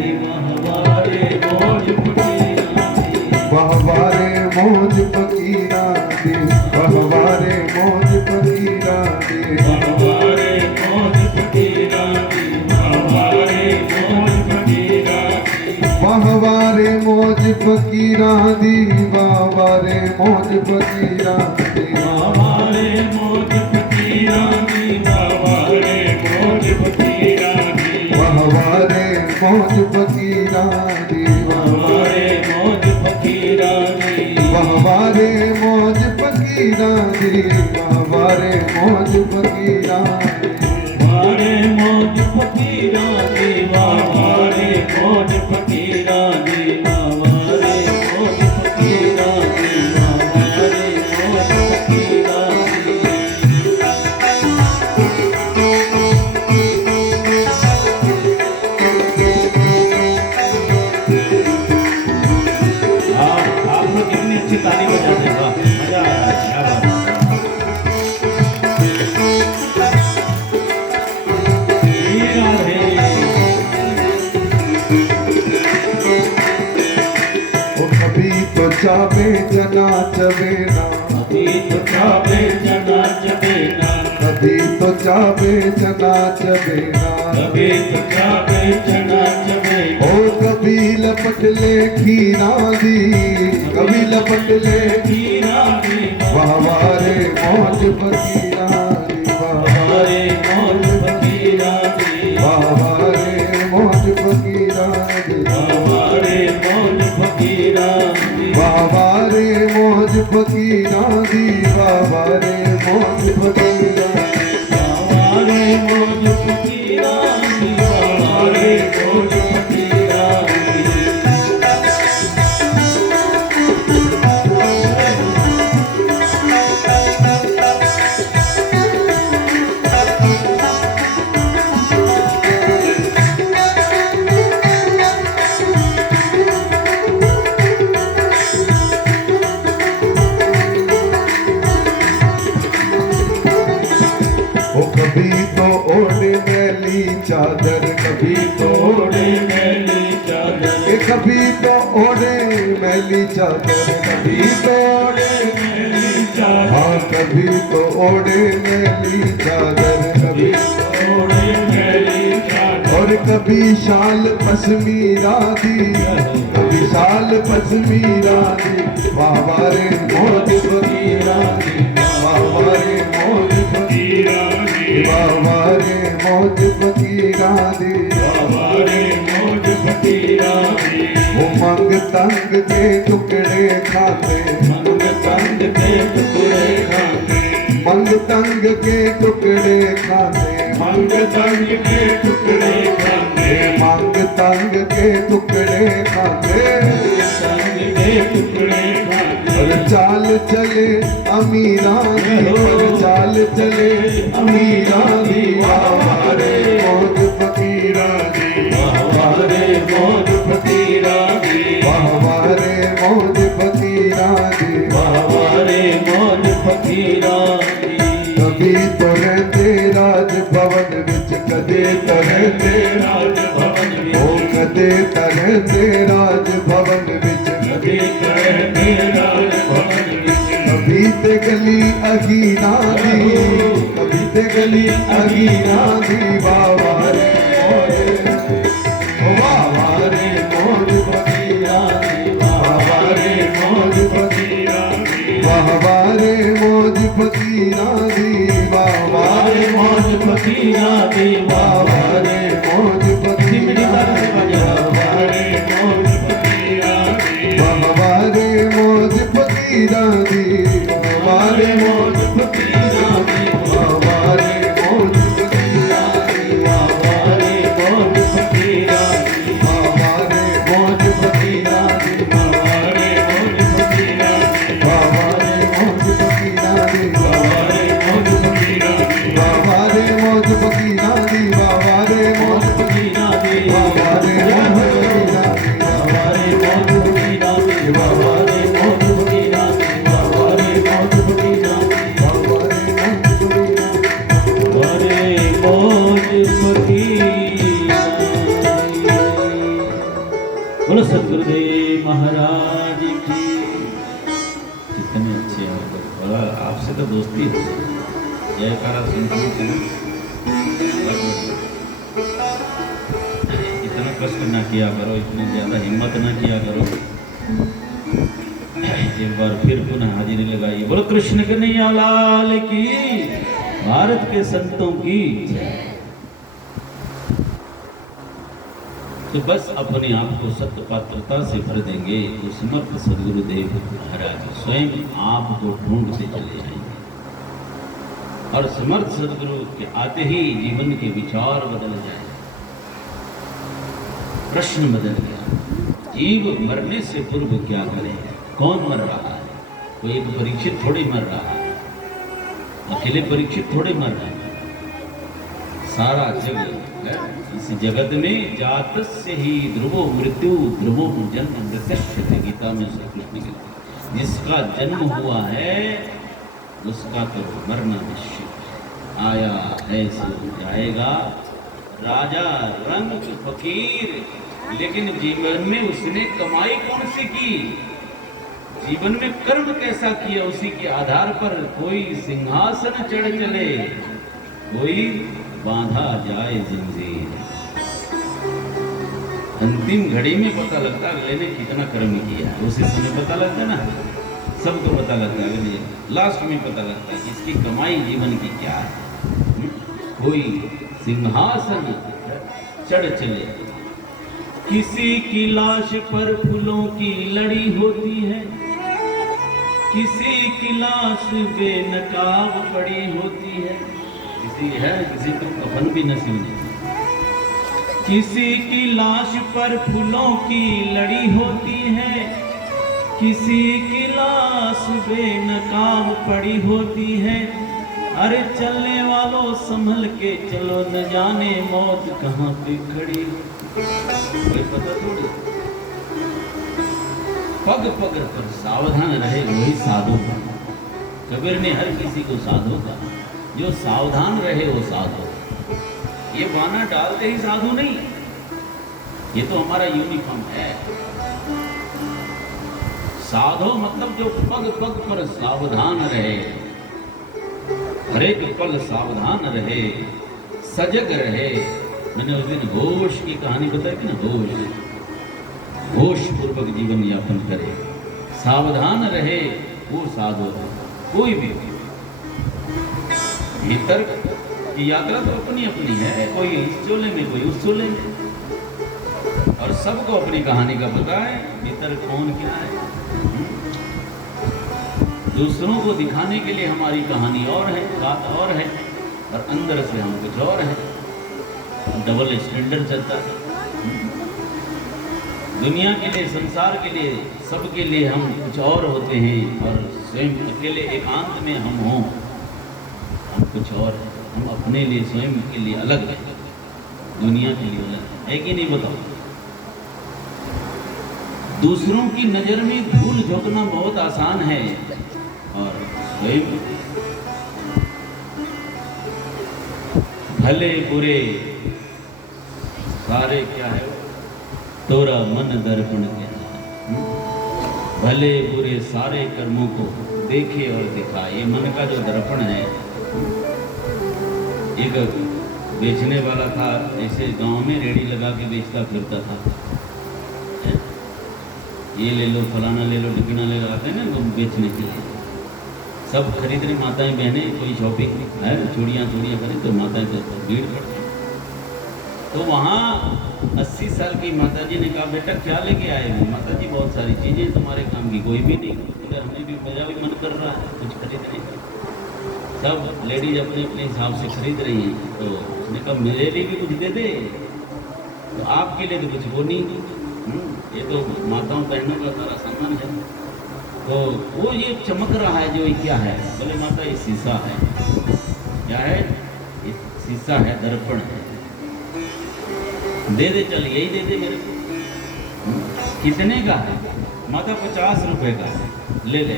वाहवारे मौज फकीरां दी बाबा रे मौज फकीरां दी बाबा रे मौज फकीरां दी वाहवारे मौज फकीरां दी वाहवारे मौज फकीरां दी बाबा रे मौज फकीरां दी बाबा रे मौज फकीरां दी वाहवारे मौज फकीरां दी वाहवारे मौज फकीरां दी बाबा रे मौज फकीरां दी वाहवारे मौज फकीरां दी बाबा रे मौज फकीरां दी बाबा रे मौज फकीरां दी वाहवारे मौज फकीरां दी वाहवारे मौज फकीरां दी वाहवारे मौज फकीरां दी वाहवारे मौज फकीरां दी आप लोग कितनी अच्छी ताली बजाते हैं, वाह, मजा आ रहा है, क्या बात है। हीरा है। ओ कभी तो चावे जना चवे ना अभी तो चावे जना चबे ना, कभी तो चावे जना चवे ना कभी तो चावे जना चबे ना, ओ कभी लपट ले खीरा दी कभी लपट ले हीरा दी बाबा रे मौज फकीरा दी बाबा वाहवारे मौज फकीरां दी बाबा रे मौज फकीरा दी वाहवारे मौज फकीरां दी बाबा रे मौज फकीरा दी बाबा रे मौज फकीरा वाहवारे मौज फकीरां दी वाहवारे मौज फकीरां दी ओ कभी तो ओढ़े मैली चादर कभी तो ओढ़े मैली चादर ये कभी तो ओढ़े मैली चादर कभी तो ओढ़े मैली चादर हाँ कभी तो ओढ़े मैली चादर कभी ओढ़े मैली चादर और कभी शाल पश्मीरा दी कभी शाल पश्मीरा दी बाबा रे मौज फकीरा दी बाबा रे मौज फकीरा दी बाबा रे मौज फकीरा दी वाहवारे मौज फकीरां दी वो मंग तंग के टुकड़े खाते मंग तंग के टुकड़े खाते मंग तंग के टुकड़े खाते मंग तंग के टुकड़े खाते मंग तंग के टुकड़े खाते तंग के टुकड़े खाते और चाल चले अमीरा दी और चाल चले अमीरा दी बाबा रे मौज फकीरा दी वाहवारे मौज फकीरां दी बाबा रे मौज फकीरा दी वाहवारे मौज फकीरां दी कभी तो रहते राज भवन विच कदे तो रहते राज भवन ओ विच कदे तो रहते राज भवन विच कभी कहते राज भवन विच कभी ते गली अगीना दी कभी ते गली अगीना दी बाबा रे मौज ओ बाबा रे मौज फकीरा दी बाबा रे मौज फकीरा दी बाबा रे मौज फकीरा दी बाबा रे मौज फकीरां दी बाबा रे मौज फकीरा दी वाहवारे मौज फकीरां दी बाबा रे मौज फकीरा दी बाबा रे मौज फकीरां दी बाबा रे मौज फकीरा दी वाहवारे मौज फकीरां दी बाबा रे मौज फकीरा दी वाहवारे मौज फकीरां दी बाबा रे मौज फकीरा दी वाहवारे मौज फकीरां दी बाबा रे मौज फकीरा दी बाबा जयकारा संतोष इतना कष्ट ना किया करो, इतनी ज़्यादा हिम्मत ना किया करो। एक बार फिर पुनः हाजिरी लगाइए। बोलो कृष्ण कन्हैया लाल की, भारत के संतों की। तो बस अपने आप को सत्य पात्रता से भर देंगे तो समर्थ सदगुरुदेव महाराज स्वयं आपको ढूंढते चले जाएंगे। और समर्थ सदगुरु के आते ही जीवन के विचार बदल जाए। प्रश्न बदल गया, जीव मरने से पूर्व क्या करे? कौन मर रहा है? कोई एक परीक्षित थोड़े मर रहा है, अकेले परीक्षित थोड़े मर रहा है। सारा जग है इस जगत में जातस्य ही ध्रुवो मृत्यु ध्रुवो जन्म मृत्युश्च, गीता में श्री कृष्ण कहते, जिसका जन्म हुआ है उसका तो मरना निश्चित। आया है सो जाएगा, राजा रंग फकीर। लेकिन जीवन में उसने कमाई कौन सी की? जीवन में कर्म कैसा किया? उसी के आधार पर कोई सिंहासन चढ़ चले, कोई बांधा जाए जंजीर। अंतिम घड़ी में पता लगता है अगले ने कितना कर्म किया है। उसी समय पता लगता है ना, सबको पता लगता है। अगले लास्ट में पता लगता है कि इसकी कमाई जीवन की क्या है। कोई सिंहासन चढ़ चले, किसी की लाश पर फूलों की लड़ी होती है, किसी की लाश बेनकाब पड़ी होती है। किसी को कफन भी नसीब नहीं। किसी की लाश पर फूलों की लड़ी होती है, किसी की लाश बेनकाब पड़ी होती है। अरे चलने वालों संभल के चलो, न जाने मौत कहाँ पे खड़ी हो, कोई पता थोड़ी। पग पग पर सावधान रहे वही साधु। कबीर ने हर किसी को साधु कहा, जो सावधान रहे वो साधु। ये बाना डालते ही साधु नहीं, ये तो हमारा यूनिफॉर्म है। साधु मतलब जो पग पग पर सावधान रहे, हर एक पल सावधान रहे, सजग रहे। मैंने उस दिन होश की कहानी बताई थी ना, होश पूर्वक जीवन यापन करे, सावधान रहे, वो साधु है। कोई भी भीतर की यात्रा तो अपनी अपनी है, कोई इस चोले में कोई उस चोले में, और सबको अपनी कहानी का पता है भीतर कौन क्या है। दूसरों को दिखाने के लिए हमारी कहानी और है, बात और है, और अंदर से हम कुछ और है। डबल स्टैंडर्ड चलता है दुनिया के लिए, संसार के लिए, सबके लिए हम कुछ और होते हैं, और स्वयं अकेले एकांत में हम हों, हम कुछ और हैं। हम अपने लिए स्वयं के लिए अलग हैं, दुनिया के लिए अलग है कि नहीं बताओ? दूसरों की नजर में धूल झोंकना बहुत आसान है, और स्वयं भले बुरे सारे क्या है, तोरा मन दर्पण क्या, भले बुरे सारे कर्मों को देखे और दिखाए। ये मन का जो दर्पण है। एक बेचने वाला था, ऐसे गांव में रेड़ी लगा के बेचता फिरता था। ये ले लो, फलाना ले लो, ढिकना ले लो, आते हैं ना बेचने के लिए। सब खरीद रहे, माताएं बहनें, कोई शॉपिंग है, चूड़ियाँ करें तो माताएं तो भीड़ पड़ती। तो वहाँ 80 साल की माताजी ने कहा, बेटा क्या लेके आए हो? माताजी बहुत सारी चीज़ें, तुम्हारे काम की कोई भी नहीं। तो हमने भी, मेरा भी मन कर रहा है कुछ खरीदने का। सब लेडीज अपने अपने हिसाब से खरीद रही हैं। तो उसने कहा मेरे लिए भी कुछ दे दे। तो आपके लिए तो कुछ वो नहीं, ये तो माताओं बहनों का सारा सामान है। तो वो ये चमक रहा है जो, ये क्या है? बोले माता ये शीशा है। क्या है? ये शीशा है, दर्पण है। दे दे, चल यही दे दे मेरे को। कितने का है? माता 50 रुपए का है, ले ले।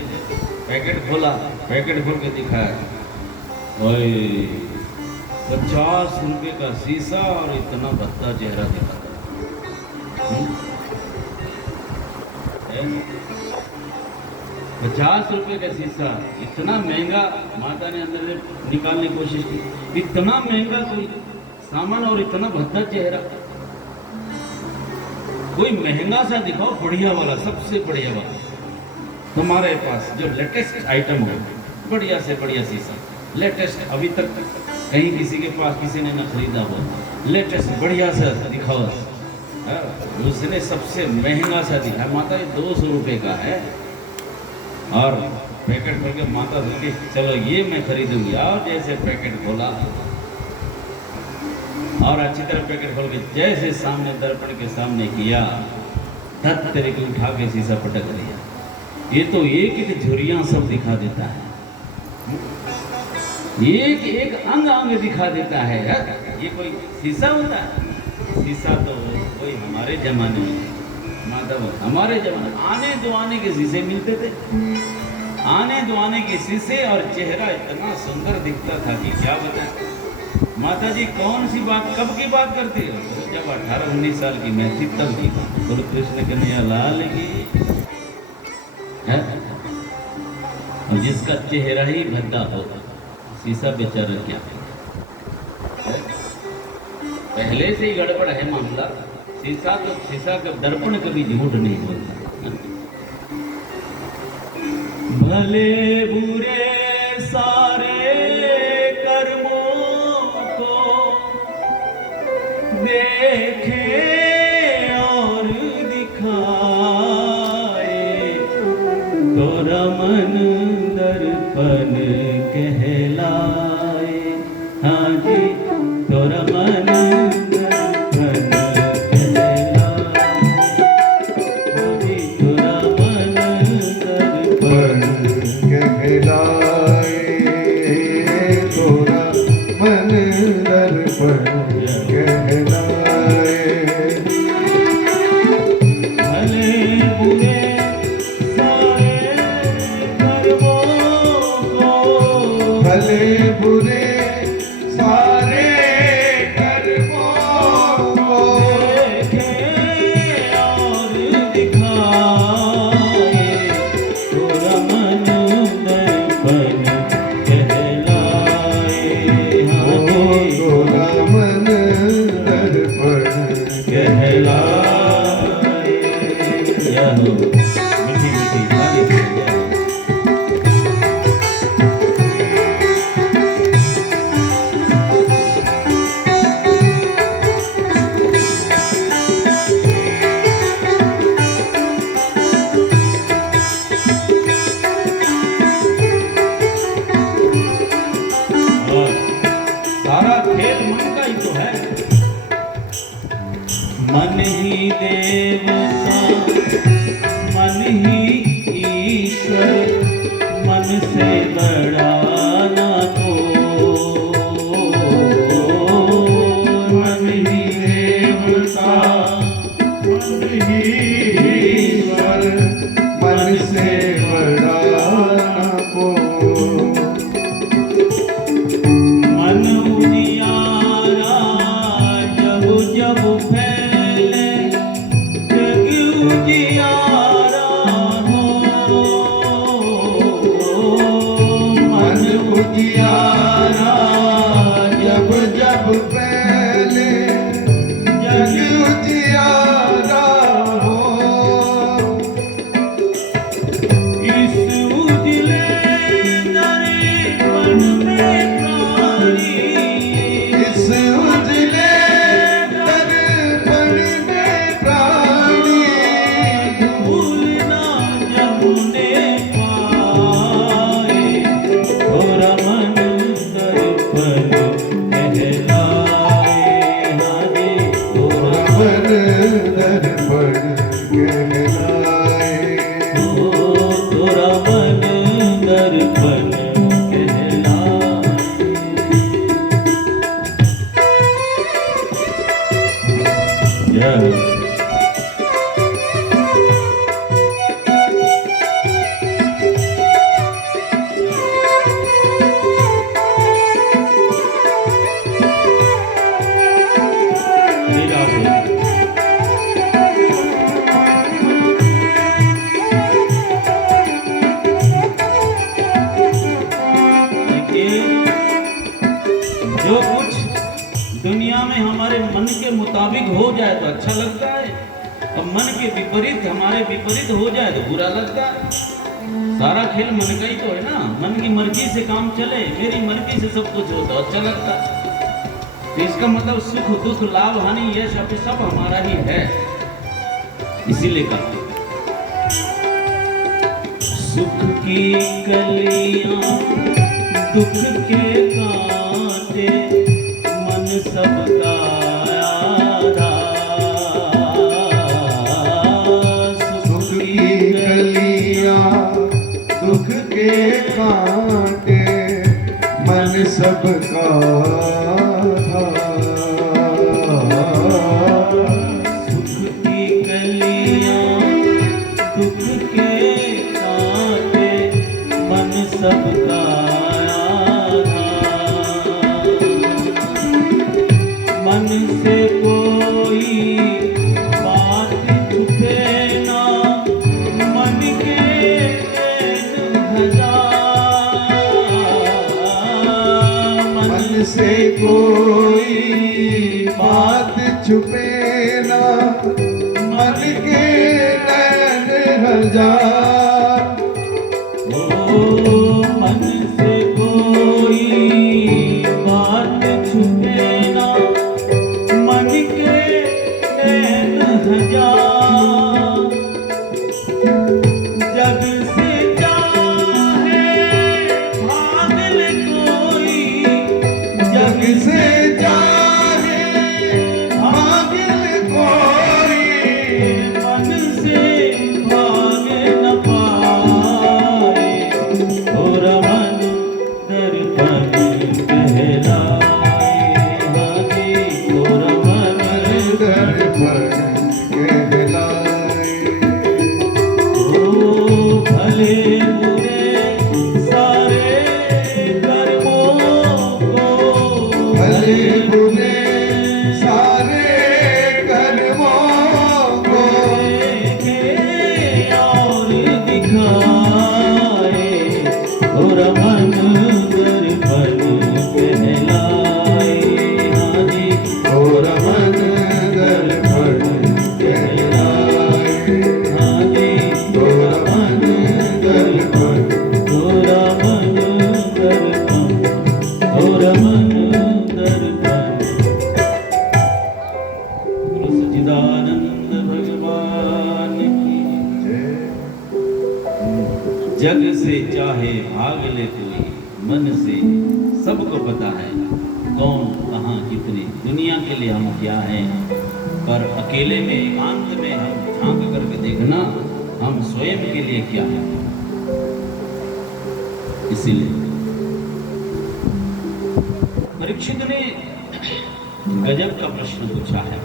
पैकेट खोला, पैकेट खोल के दिखाया, 50 रुपए का शीशा और इतना भद्दा चेहरा दिखा। ₹50 का शीशा, इतना महंगा। माता ने अंदर से निकालने की कोशिश की, इतना महंगा कोई सामान और इतना भद्दा चेहरा। कोई महंगा सा दिखाओ, बढ़िया वाला, सबसे बढ़िया वाला तुम्हारे पास जो लेटेस्ट आइटम हो, बढ़िया से बढ़िया शीशा, लेटेस्ट, अभी तक कहीं किसी के पास किसी ने ना खरीदा हो, लेटेस्ट बढ़िया सा दिखाओ। हाँ, उसने सबसे महंगा सा दिखा, माता ये ₹200 का है। और पैकेट खोल के माता सोची चलो ये मैं खरीदूंगी, और जैसे पैकेट खोला और अच्छी तरह पैकेट खोल के जैसे सामने दर्पण के सामने किया, धत तेरे को उठा के शीशा पटक दिया। ये तो एक एक झुर्रियां सब दिखा देता है, एक एक अंग अंग दिखा देता है यार। ये कोई शीशा होता है? शीशा तो कोई हमारे जमाने में, माता वो हमारे जमाने आने दुआने के शीशे मिलते थे, आने दुआने के शीशे, और चेहरा इतना सुंदर दिखता था कि क्या बताएं। माता जी कौन सी बात, कब की बात करती हो? तो जब 18-19 साल की मैं थी तब की बात। गुरु कृष्ण कन्हैया लाल की है। और जिसका चेहरा ही भद्दा होता, शीशा बेचारा क्या है? पहले से ही गड़बड़ है मामला। शीशा का दर्पण कभी झूठ नहीं बोलता। भले बुरे सारे कर्मों को देखे और दिखाए, तो रमन दर्पण कहलाए। हाँ जी, तो रमन दर्पण कहलाए। हाँ जी, तो रमन दर्पण कहलाए, तोरा मन दर्पण कहलाए। भले बुरे सारे कर्मों को, भले बुरे सारे कर्मों को देखे और दिखाए, तो रमन दर्पण कहलाए। हाँ जी, तोरा मन दर्पण कहलाए। यह मीठी मीठी थाली से जय। और सारा खेल मन का ही तो है। मन ही देवता, मन ही ईश्वर, मन से बड़ा ना को। मन ही देवता, मन ही ईश्वर, मन से बड़ा न को। मन उजियारा जब जब फैले, जग उजियारा हो। मन उजियारा जब जब फैले, जग उजियारा हो। इस उजले दर्पण में प्राणी, इस उजले दर्पण में प्राणी, भूलना जमुने पाए, तो रमन दर्पण कहलाए। हाँ जी, तो रमन दर्पण कहलाए। तो रमन दर्पण कहलाए। जय हो। श्री राधे। जो कुछ दुनिया में हमारे मन के मुताबिक हो जाए तो अच्छा लगता है, और मन के विपरीत हमारे विपरीत हो जाए तो बुरा लगता है। सारा खेल मन का ही तो है ना। मन की मर्जी से काम चले, मेरी मर्जी से सब कुछ हो तो अच्छा लगता है। तो इसका मतलब सुख दुख लाभ हानि ये सब हमारा ही है। इसीलिए कहा सुख की कलियां दुख के कांटे मन सबका आधार। सुख की कलियां दुख के कांटे मन सबका सबका मन से कोई बात छुपे ना, मन के मन से कोई बात छुपे ना, मन के नैन हजार। मन से कोई बात छुपे ना, मन के नैन हजार। जग से चाहे भाग ले कोई, जग से चाहे भाग ले कोई, मन से भाग न पाए। और मन दर्पण कहलाए, हरि और मन दर्पण कहलाए। ओ भले बुरे सारे कर्मों को, भले बुरे सारे कर्मों को देखे और दिखाए। और मन दर्पण कहलाए, हरि और मन दर्पण कहलाए। हरि और मन दर्पण तोरा मन दर्पण, तोरा मन दर्पण। गुरु सच्चिदानंद भगवान की जग से चाहे भाग ले कोई, मन से सबको पता है कौन कहाँ कितने। दुनिया के लिए हम क्या हैं, पर अकेले में एकांत में हम झांक करके देखना हम स्वयं के लिए क्या है। इसीलिए परीक्षित ने गजब का प्रश्न पूछा है।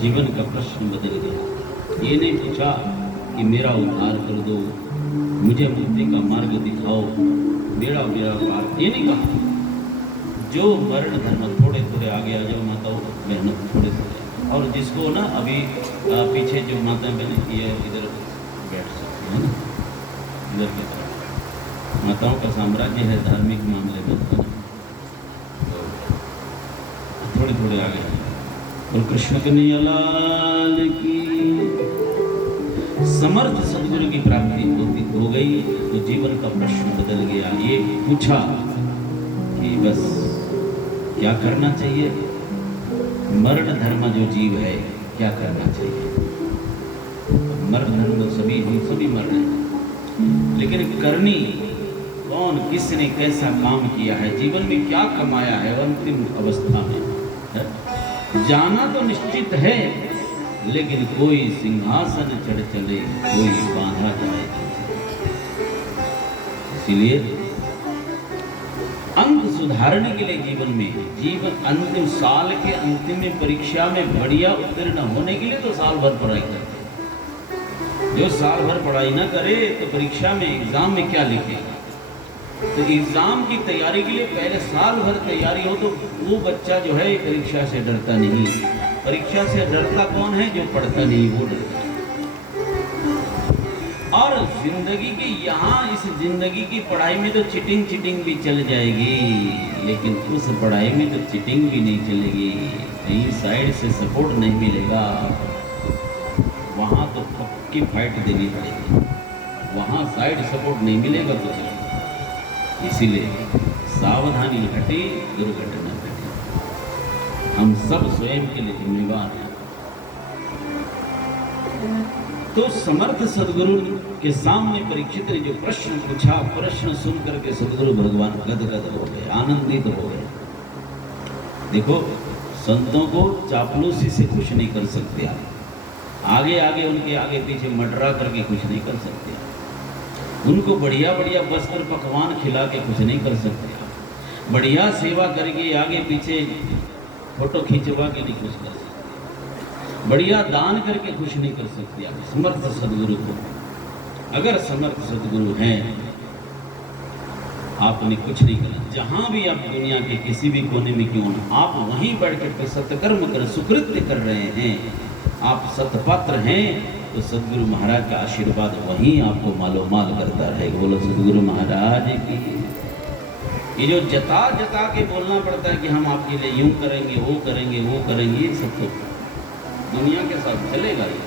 जीवन का प्रश्न बदल गया। ये नहीं पूछा कि मेरा उद्धार कर दो, मुझे मुक्ति का मार्ग दिखाओ, मेरा पार। ये नहीं कहा। जो मरण धर्म थोड़े थोड़े आगे आ जाओ माताओं, मेहनत थोड़े थोड़े। और जिसको ना अभी पीछे जो माता बहने की है इधर बैठ सकती है ना, इधर की तरफ माताओं का साम्राज्य है धार्मिक मामले में, तो थोड़े थोड़े आगे। और कृष्ण कन्हैया लाल की समर्थ सदगुरु की प्राप्ति हो गई तो जीवन का प्रश्न बदल गया। ये पूछा कि बस क्या करना चाहिए, मरण धर्म जो जीव है क्या करना चाहिए। मरण धर्म सभी हम सभी मर रहे हैं, लेकिन करनी कौन, किसने कैसा काम किया है, जीवन में क्या कमाया है अंतिम अवस्था में। जाना तो निश्चित है, लेकिन कोई सिंहासन चढ़ चले, कोई बांधा जाए। इसीलिए अंक सुधारने के लिए जीवन अंतिम साल के अंतिम में परीक्षा में बढ़िया उत्तीर्ण होने के लिए तो साल भर पढ़ाई करते। जो साल भर पढ़ाई ना करे तो परीक्षा में एग्जाम में क्या लिखेगा। तो एग्जाम की तैयारी के लिए पहले साल भर तैयारी हो तो वो बच्चा जो है परीक्षा से डरता नहीं। परीक्षा से डरता कौन है, जो पढ़ता नहीं वो डरता। और जिंदगी की यहाँ इस जिंदगी की पढ़ाई में तो चिटिंग भी चल जाएगी, लेकिन उस पढ़ाई में तो चिटिंग भी नहीं चलेगी। कहीं साइड से सपोर्ट नहीं मिलेगा, वहाँ तो पक्की फाइट देनी पड़ेगी। वहाँ साइड सपोर्ट नहीं मिलेगा तो चलेगा। इसीलिए सावधानी घटी दुर्घटना घटी। हम सब स्वयं के लिए जिम्मेवार हैं। तो समर्थ सदगुरु के सामने परीक्षित ने जो प्रश्न पूछा, प्रश्न सुन करके सदगुरु भगवान गदगद हो गए, आनंदित हो गए। देखो, संतों को चापलूसी से खुश नहीं कर सकते आप, आगे आगे उनके आगे पीछे मटरा करके कुछ नहीं कर सकते, उनको बढ़िया बढ़िया वस्त्र पकवान खिला के कुछ नहीं कर सकते, बढ़िया सेवा करके आगे पीछे फोटो खिंचवा के नहीं कुछ कर सकते, बढ़िया दान करके खुश नहीं कर सकते आप समर्थ सदगुरु को। अगर समर्थ सदगुरु हैं, आपने कुछ नहीं करना। जहां भी आप दुनिया के किसी भी कोने में क्यों ना, आप वहीं बैठ कर सत्कर्म कर सुकृत्य कर रहे हैं, आप सतपात्र हैं, तो सदगुरु महाराज का आशीर्वाद वहीं आपको मालोमाल करता रहेगा। बोलो सदगुरु महाराज की। ये जो जता जता के बोलना पड़ता है कि हम आपके लिए यूं करेंगे, वो करेंगे, वो करेंगे, ये सब तो दुनिया के साथ चलेगा, ये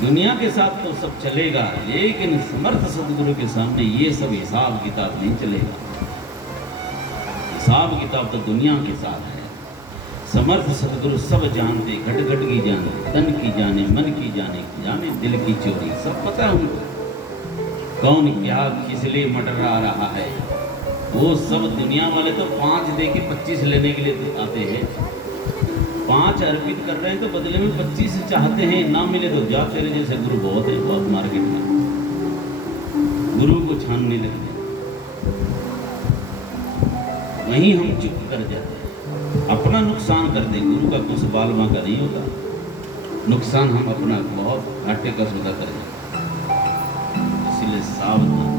दुनिया के साथ तो सब चलेगा, लेकिन समर्थ सदगुरु के सामने ये सब हिसाब किताब नहीं चलेगा। हिसाब किताब तो दुनिया के साथ है। समर्थ सदगुरु सब जानते, घट घट की जाने, तन की जाने, मन की जाने दिल की चोरी, सब पता है उनको। कौन क्या किस लिए मटरा रहा है, वो सब दुनिया वाले तो 5 दे के 25 लेने के लिए आते हैं। 5 अर्पित कर रहे हैं तो बदले में 25 चाहते हैं, ना मिले तो जा, तेरे जैसे गुरु बहुत है बहुत मार्केट में, गुरु को छानने लगते हैं। वहीं हम चुप कर जाते हैं, अपना नुकसान कर दें। गुरु का कुछ बाल माँ का नहीं होता, नुकसान हम अपना बहुत घाटे का सौदा कर दें। इसलिए सावधान।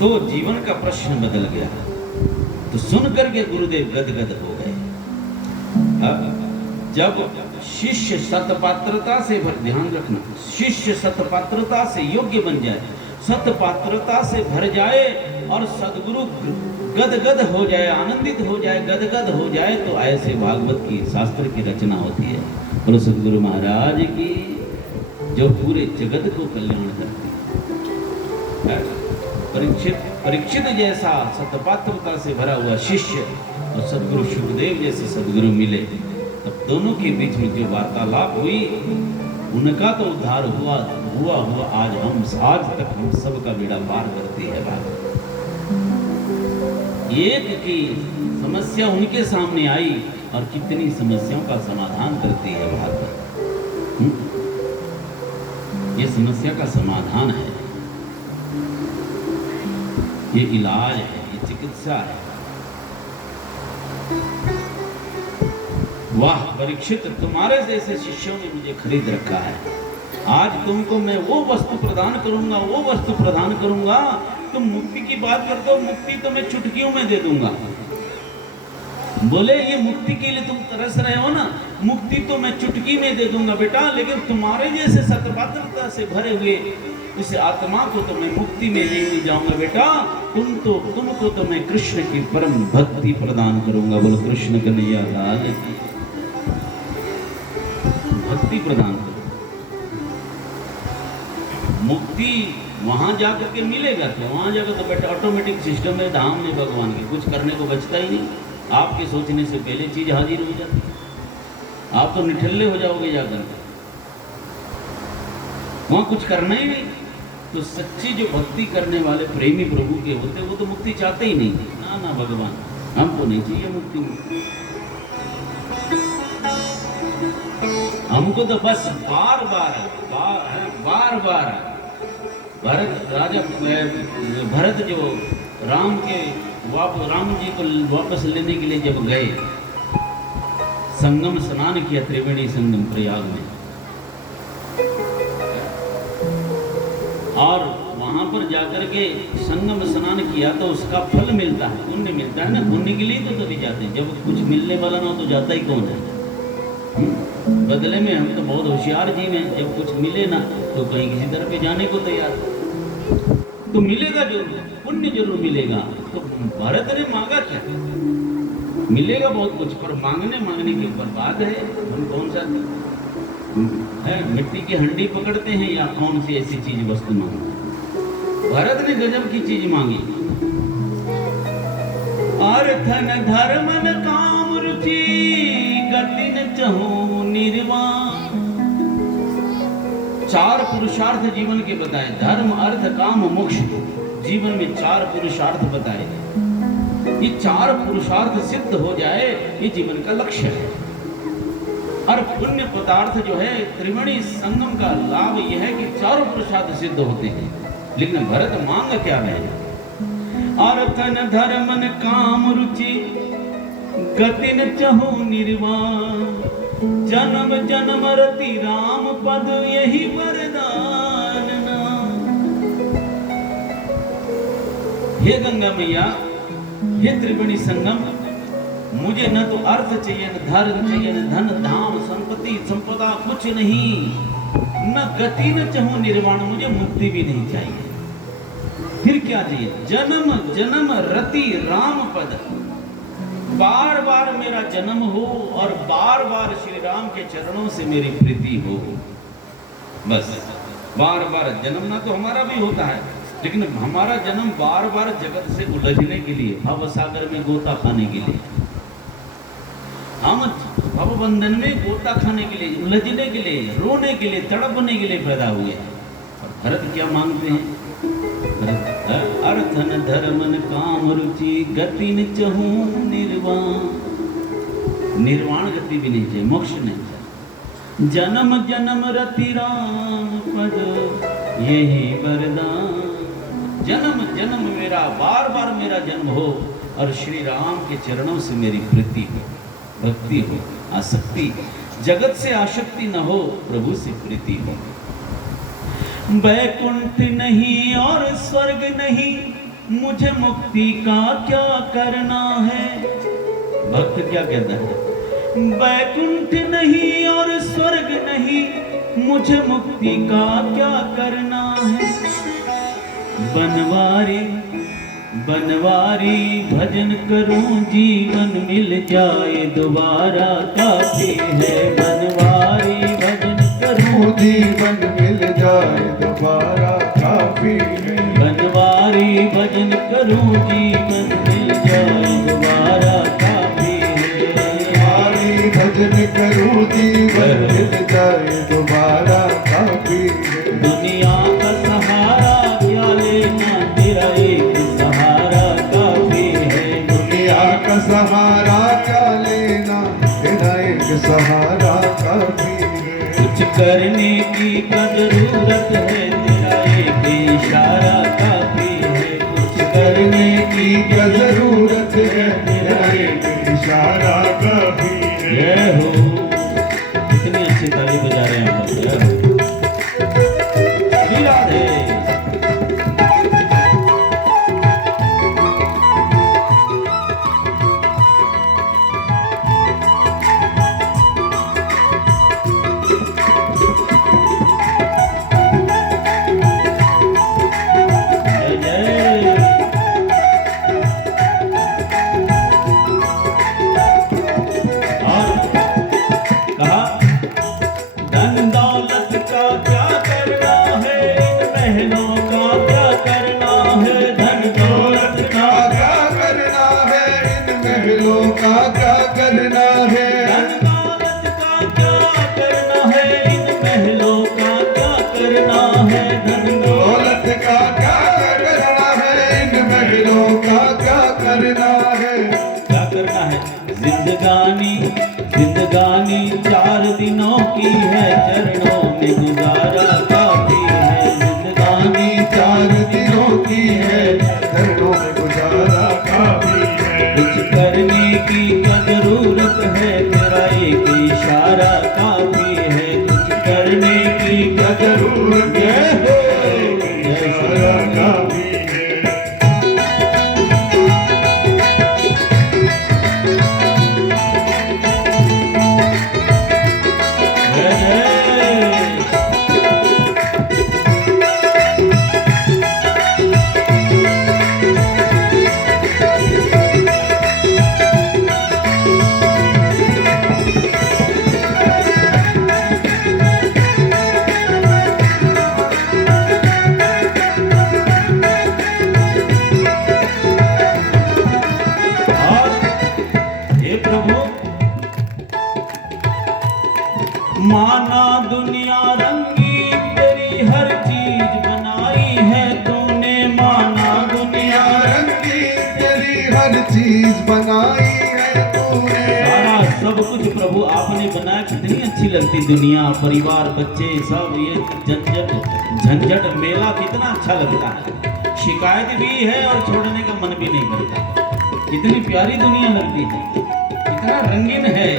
तो जीवन का प्रश्न बदल गया, तो सुन करके गुरुदेव गदगद हो गए। जब शिष्य सतपात्रता से, ध्यान रखना, शिष्य सतपात्रता से योग्य बन जाए, सतपात्रता से भर जाए और सदगुरु गदगद हो जाए, आनंदित हो जाए, गदगद हो जाए, तो ऐसे भागवत की शास्त्र की रचना होती है। और सदगुरु महाराज की जो पूरे जगत को कल्याण करती है। परीक्षित जैसा सतपात्रता से भरा हुआ शिष्य और सदगुरु सुखदेव जैसे सदगुरु मिले, तब दोनों के बीच में जो वार्तालाप हुई, उनका तो उद्धार हुआ आज तक हम सब का बेड़ा पार करती है बात। एक की समस्या उनके सामने आई और कितनी समस्याओं का समाधान करती है भागवत। ये समस्या का समाधान है, ये इलाज है, ये चिकित्सा है। वाह परीक्षित, तुम्हारे जैसे शिष्यों ने मुझे खरीद रखा है। आज तुमको मैं वो वस्तु प्रदान करूंगा, वो वस्तु प्रदान करूंगा। तुम मुक्ति की बात करते हो, मुक्ति तो मैं चुटकियों में दे दूंगा। बोले ये मुक्ति के लिए तुम तरस रहे हो ना, मुक्ति तो मैं चुटकी में दे दूंगा बेटा, लेकिन तुम्हारे जैसे सतपात्रता से भरे हुए इस आत्मा को तो मैं मुक्ति में ले जाऊंगा बेटा। तुमको तो मैं कृष्ण की परम भक्ति प्रदान करूंगा। बोलो कृष्ण कन्हैया लाल की। भक्ति प्रदान करूंगा। मुक्ति वहां जाकर के मिलेगा, तो वहां जाकर तो बेटा ऑटोमेटिक सिस्टम में धाम में भगवान के कुछ करने को बचता ही नहीं। आपके सोचने से पहले चीज हाजिर हो जाती है, आप तो निठल्ले हो जाओगे जाकर, वहां कुछ करना ही नहीं। तो सच्ची जो भक्ति करने वाले प्रेमी प्रभु के होते, वो तो मुक्ति चाहते ही नहीं। ना ना भगवान, हमको नहीं चाहिए मुक्ति, हमको तो बस बार बार भरत जो राम जी को वापस लेने के लिए जब गए, संगम स्नान किया, त्रिवेणी संगम प्रयाग में, और वहां पर जाकर के संगम स्नान किया तो उसका फल मिलता है, पुण्य मिलता है ना। पुण्य के लिए तो तभी जाते हैं, जब कुछ मिलने वाला ना हो तो जाता ही कौन है। बदले में हम तो बहुत होशियार जीव हैं, जब कुछ मिले ना तो कहीं किसी तरह पे जाने को तैयार। तो मिलेगा जरूर, पुण्य जरूर मिलेगा। तो भरत ने मांगा क्या? मिलेगा बहुत कुछ, पर मांगने के ऊपर बात है। हम कौन सा है, मिट्टी की हंडी पकड़ते हैं या कौन सी ऐसी चीज वस्तु मांगते? भरत ने गजब की चीज मांगी। अर्थन धर्मन काम रुचि गति न चहु निर्वाण। 4 पुरुषार्थ जीवन के बताए, धर्म अर्थ काम मोक्ष। जीवन में 4 पुरुषार्थ बताए। ये 4 पुरुषार्थ सिद्ध हो जाए, ये जीवन का लक्ष्य है। और पुण्य पदार्थ जो है, त्रिवेणी संगम का लाभ यह है कि 4 पुरुषार्थ सिद्ध होते हैं। लेकिन भरत मांग क्या है? अर्थन धर्मन काम रुचि गति न चहु निर्वाण। जन्म जन्म रति राम पद यही वरदान नाम। हे गंगा मैया, हे त्रिवेणी संगम, मुझे न तो अर्थ चाहिए, न धर्म चाहिए, न धन धाम संपत्ति संपदा कुछ नहीं, न गति न चाहूं निर्वाण, मुझे मुक्ति भी नहीं चाहिए। फिर क्या चाहिए? जन्म जन्म रति राम पद। बार बार मेरा जन्म हो और बार बार श्री राम के चरणों से मेरी प्रीति हो। बस बार बार जन्मना तो हमारा भी होता है, लेकिन हमारा जन्म बार बार जगत से उलझने के लिए, भव सागर में गोता खाने के लिए। हम भव बंधन में गोता खाने के लिए, उलझने के लिए, रोने के लिए, तड़पने के लिए पैदा हुए हैं। और भरत क्या मांगते हैं? अर्थन धर्मन काम रुचि गति न चहूं निर्वाण। निर्वाण गति भी नहीं चाहिए, मोक्ष नहीं चाहिए। जन्म जन्म रति राम पद यही वरदान। जन्म जन्म मेरा, बार बार मेरा जन्म हो और श्री राम के चरणों से मेरी प्रीति हो, भक्ति हो, आसक्ति, जगत से आसक्ति न हो, प्रभु से प्रीति हो। वैकुंठ नहीं और स्वर्ग नहीं, मुझे मुक्ति का क्या करना है? भक्त क्या कहता है? वैकुंठ नहीं और स्वर्ग नहीं, मुझे मुक्ति का क्या करना है? बनवारी बनवारी भजन करूं, जीवन मिल जाए दोबारा काफी है। बनवारी भजन करूं, जीवन मिल जाए दोबारा काफी है। बनवारी भजन करूं, जीवन मिल जाए दोबारा काफी है। बनवारी भजन करूं, जीवन मिल जाए दोबारा काफी है। दुनिया का सहारा क्या लेना, तेरा एक सहारा काफी है। दुनिया का सहारा क्या लेना, तेरा एक सहारा काफी है। कुछ करने की क्या जरूरत है, तेरा एक इशारा काफी है। कुछ करने की क्या जरूरत है, तेरा एक इशारा काफी है। जय हो। कितनी अच्छी ताली बजा रहे हैं आप लोग। राधे। जिंदगानी 4 दिनों की है, चरणों में गुजारा काफी है। जिंदगानी 4 दिनों की है, चरणों में गुजारा काफी है। कुछ करने की क्या जरूरत है, तेरा एक इशारा काफी है। कुछ करने की क्या जरूरत है, इशारा काफी है। हर चीज बनाई है तूने। सारा सब कुछ प्रभु आपने बनाया, कितनी अच्छी लगती दुनिया, परिवार, बच्चे, सब ये झंझट झंझट मेला कितना अच्छा लगता है। शिकायत भी है और छोड़ने का मन भी नहीं करता। कितनी प्यारी दुनिया लगती है, कितना रंगीन है।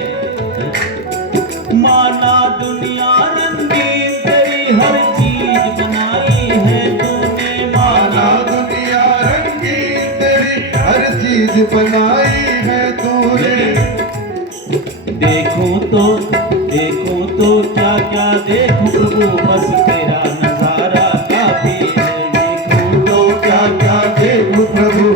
माना दुनिया रंगीन, तेरी हर चीज बनाई है तूने। माना दुनिया रंगीन, तेरी हर चीज बनाई है तूने। देखूं तो क्या क्या देखूं प्रभु, बस तेरा नजारा काफी है। देखूं तो क्या क्या देखूं प्रभु,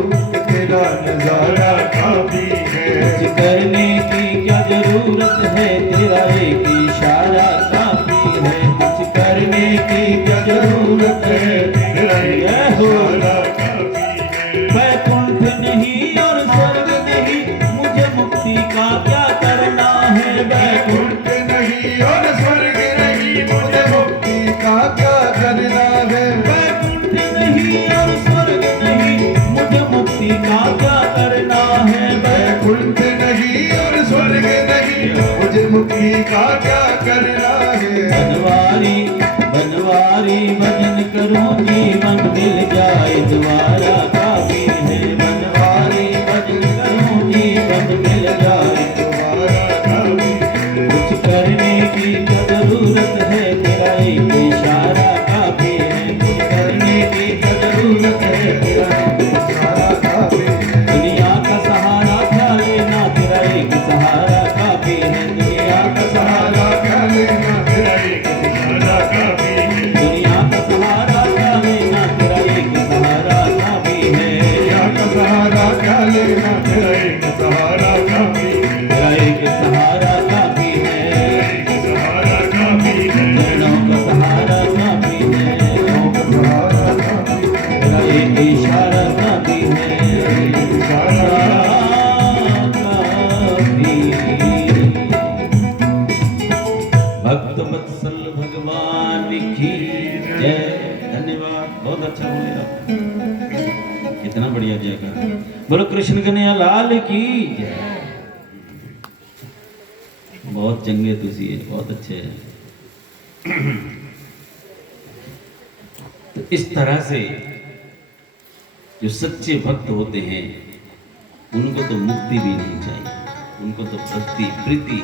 तेरा नजारा काफी है। कुछ करने की क्या जरूरत है, तेरा एक इशारा काफी है। कुछ करने की क्या जरूरत है, तेरा एक इशारा काफी है। वैकुंठ नहीं और स्वर्ग नहीं, मुझे मुक्ति का क्या करना है। वैकुंठ नहीं और स्वर्ग नहीं, मुझे मुक्ति का क्या करना है। वैकुंठ नहीं और स्वर्ग नहीं, मुझे मुक्ति का क्या करना है। वैकुंठ नहीं और स्वर्ग नहीं, मुझे मुक्ति का क्या करना है। बनवारी बनवारी भजन करूं, जीवन मिल जाए दोबारा काफी है। बनवारी भजन करूं, जीवन मिल जाए दोबारा काफी है। कुछ करने की क्या जरूरत है, तेरा एक इशारा काफी है। कुछ करने की क्या जरूरत है, तेरा एक इशारा काफी है। दुनिया का सहारा क्या लेना, तेरा एक सहारा काफी है। दुनिया का सहारा क्या लेना, तेरा एक इशारा काफी है। दुनिया का सहारा क्या लेना, तेरा एक सहारा काफी है। दुनिया का सहारा क्या लेना, तेरा एक सहारा काफी है। तेरा एक सहारा काफी है। सहारा काफी है। चरणों का सहारा काफी है। सहारा काफी है। तेरा एक इशारा काफी है। इशारा भक्त वत्सल भगवान की जय। धन्यवाद, बहुत अच्छा बोले आप, कितना बढ़िया जयकार। बोलो कृष्ण कन्हैया लाल की जय। बहुत चंगे तुसी है, बहुत अच्छे हैं। तो इस तरह से जो सच्चे भक्त होते हैं, उनको तो मुक्ति भी नहीं चाहिए, उनको तो भक्ति प्रीति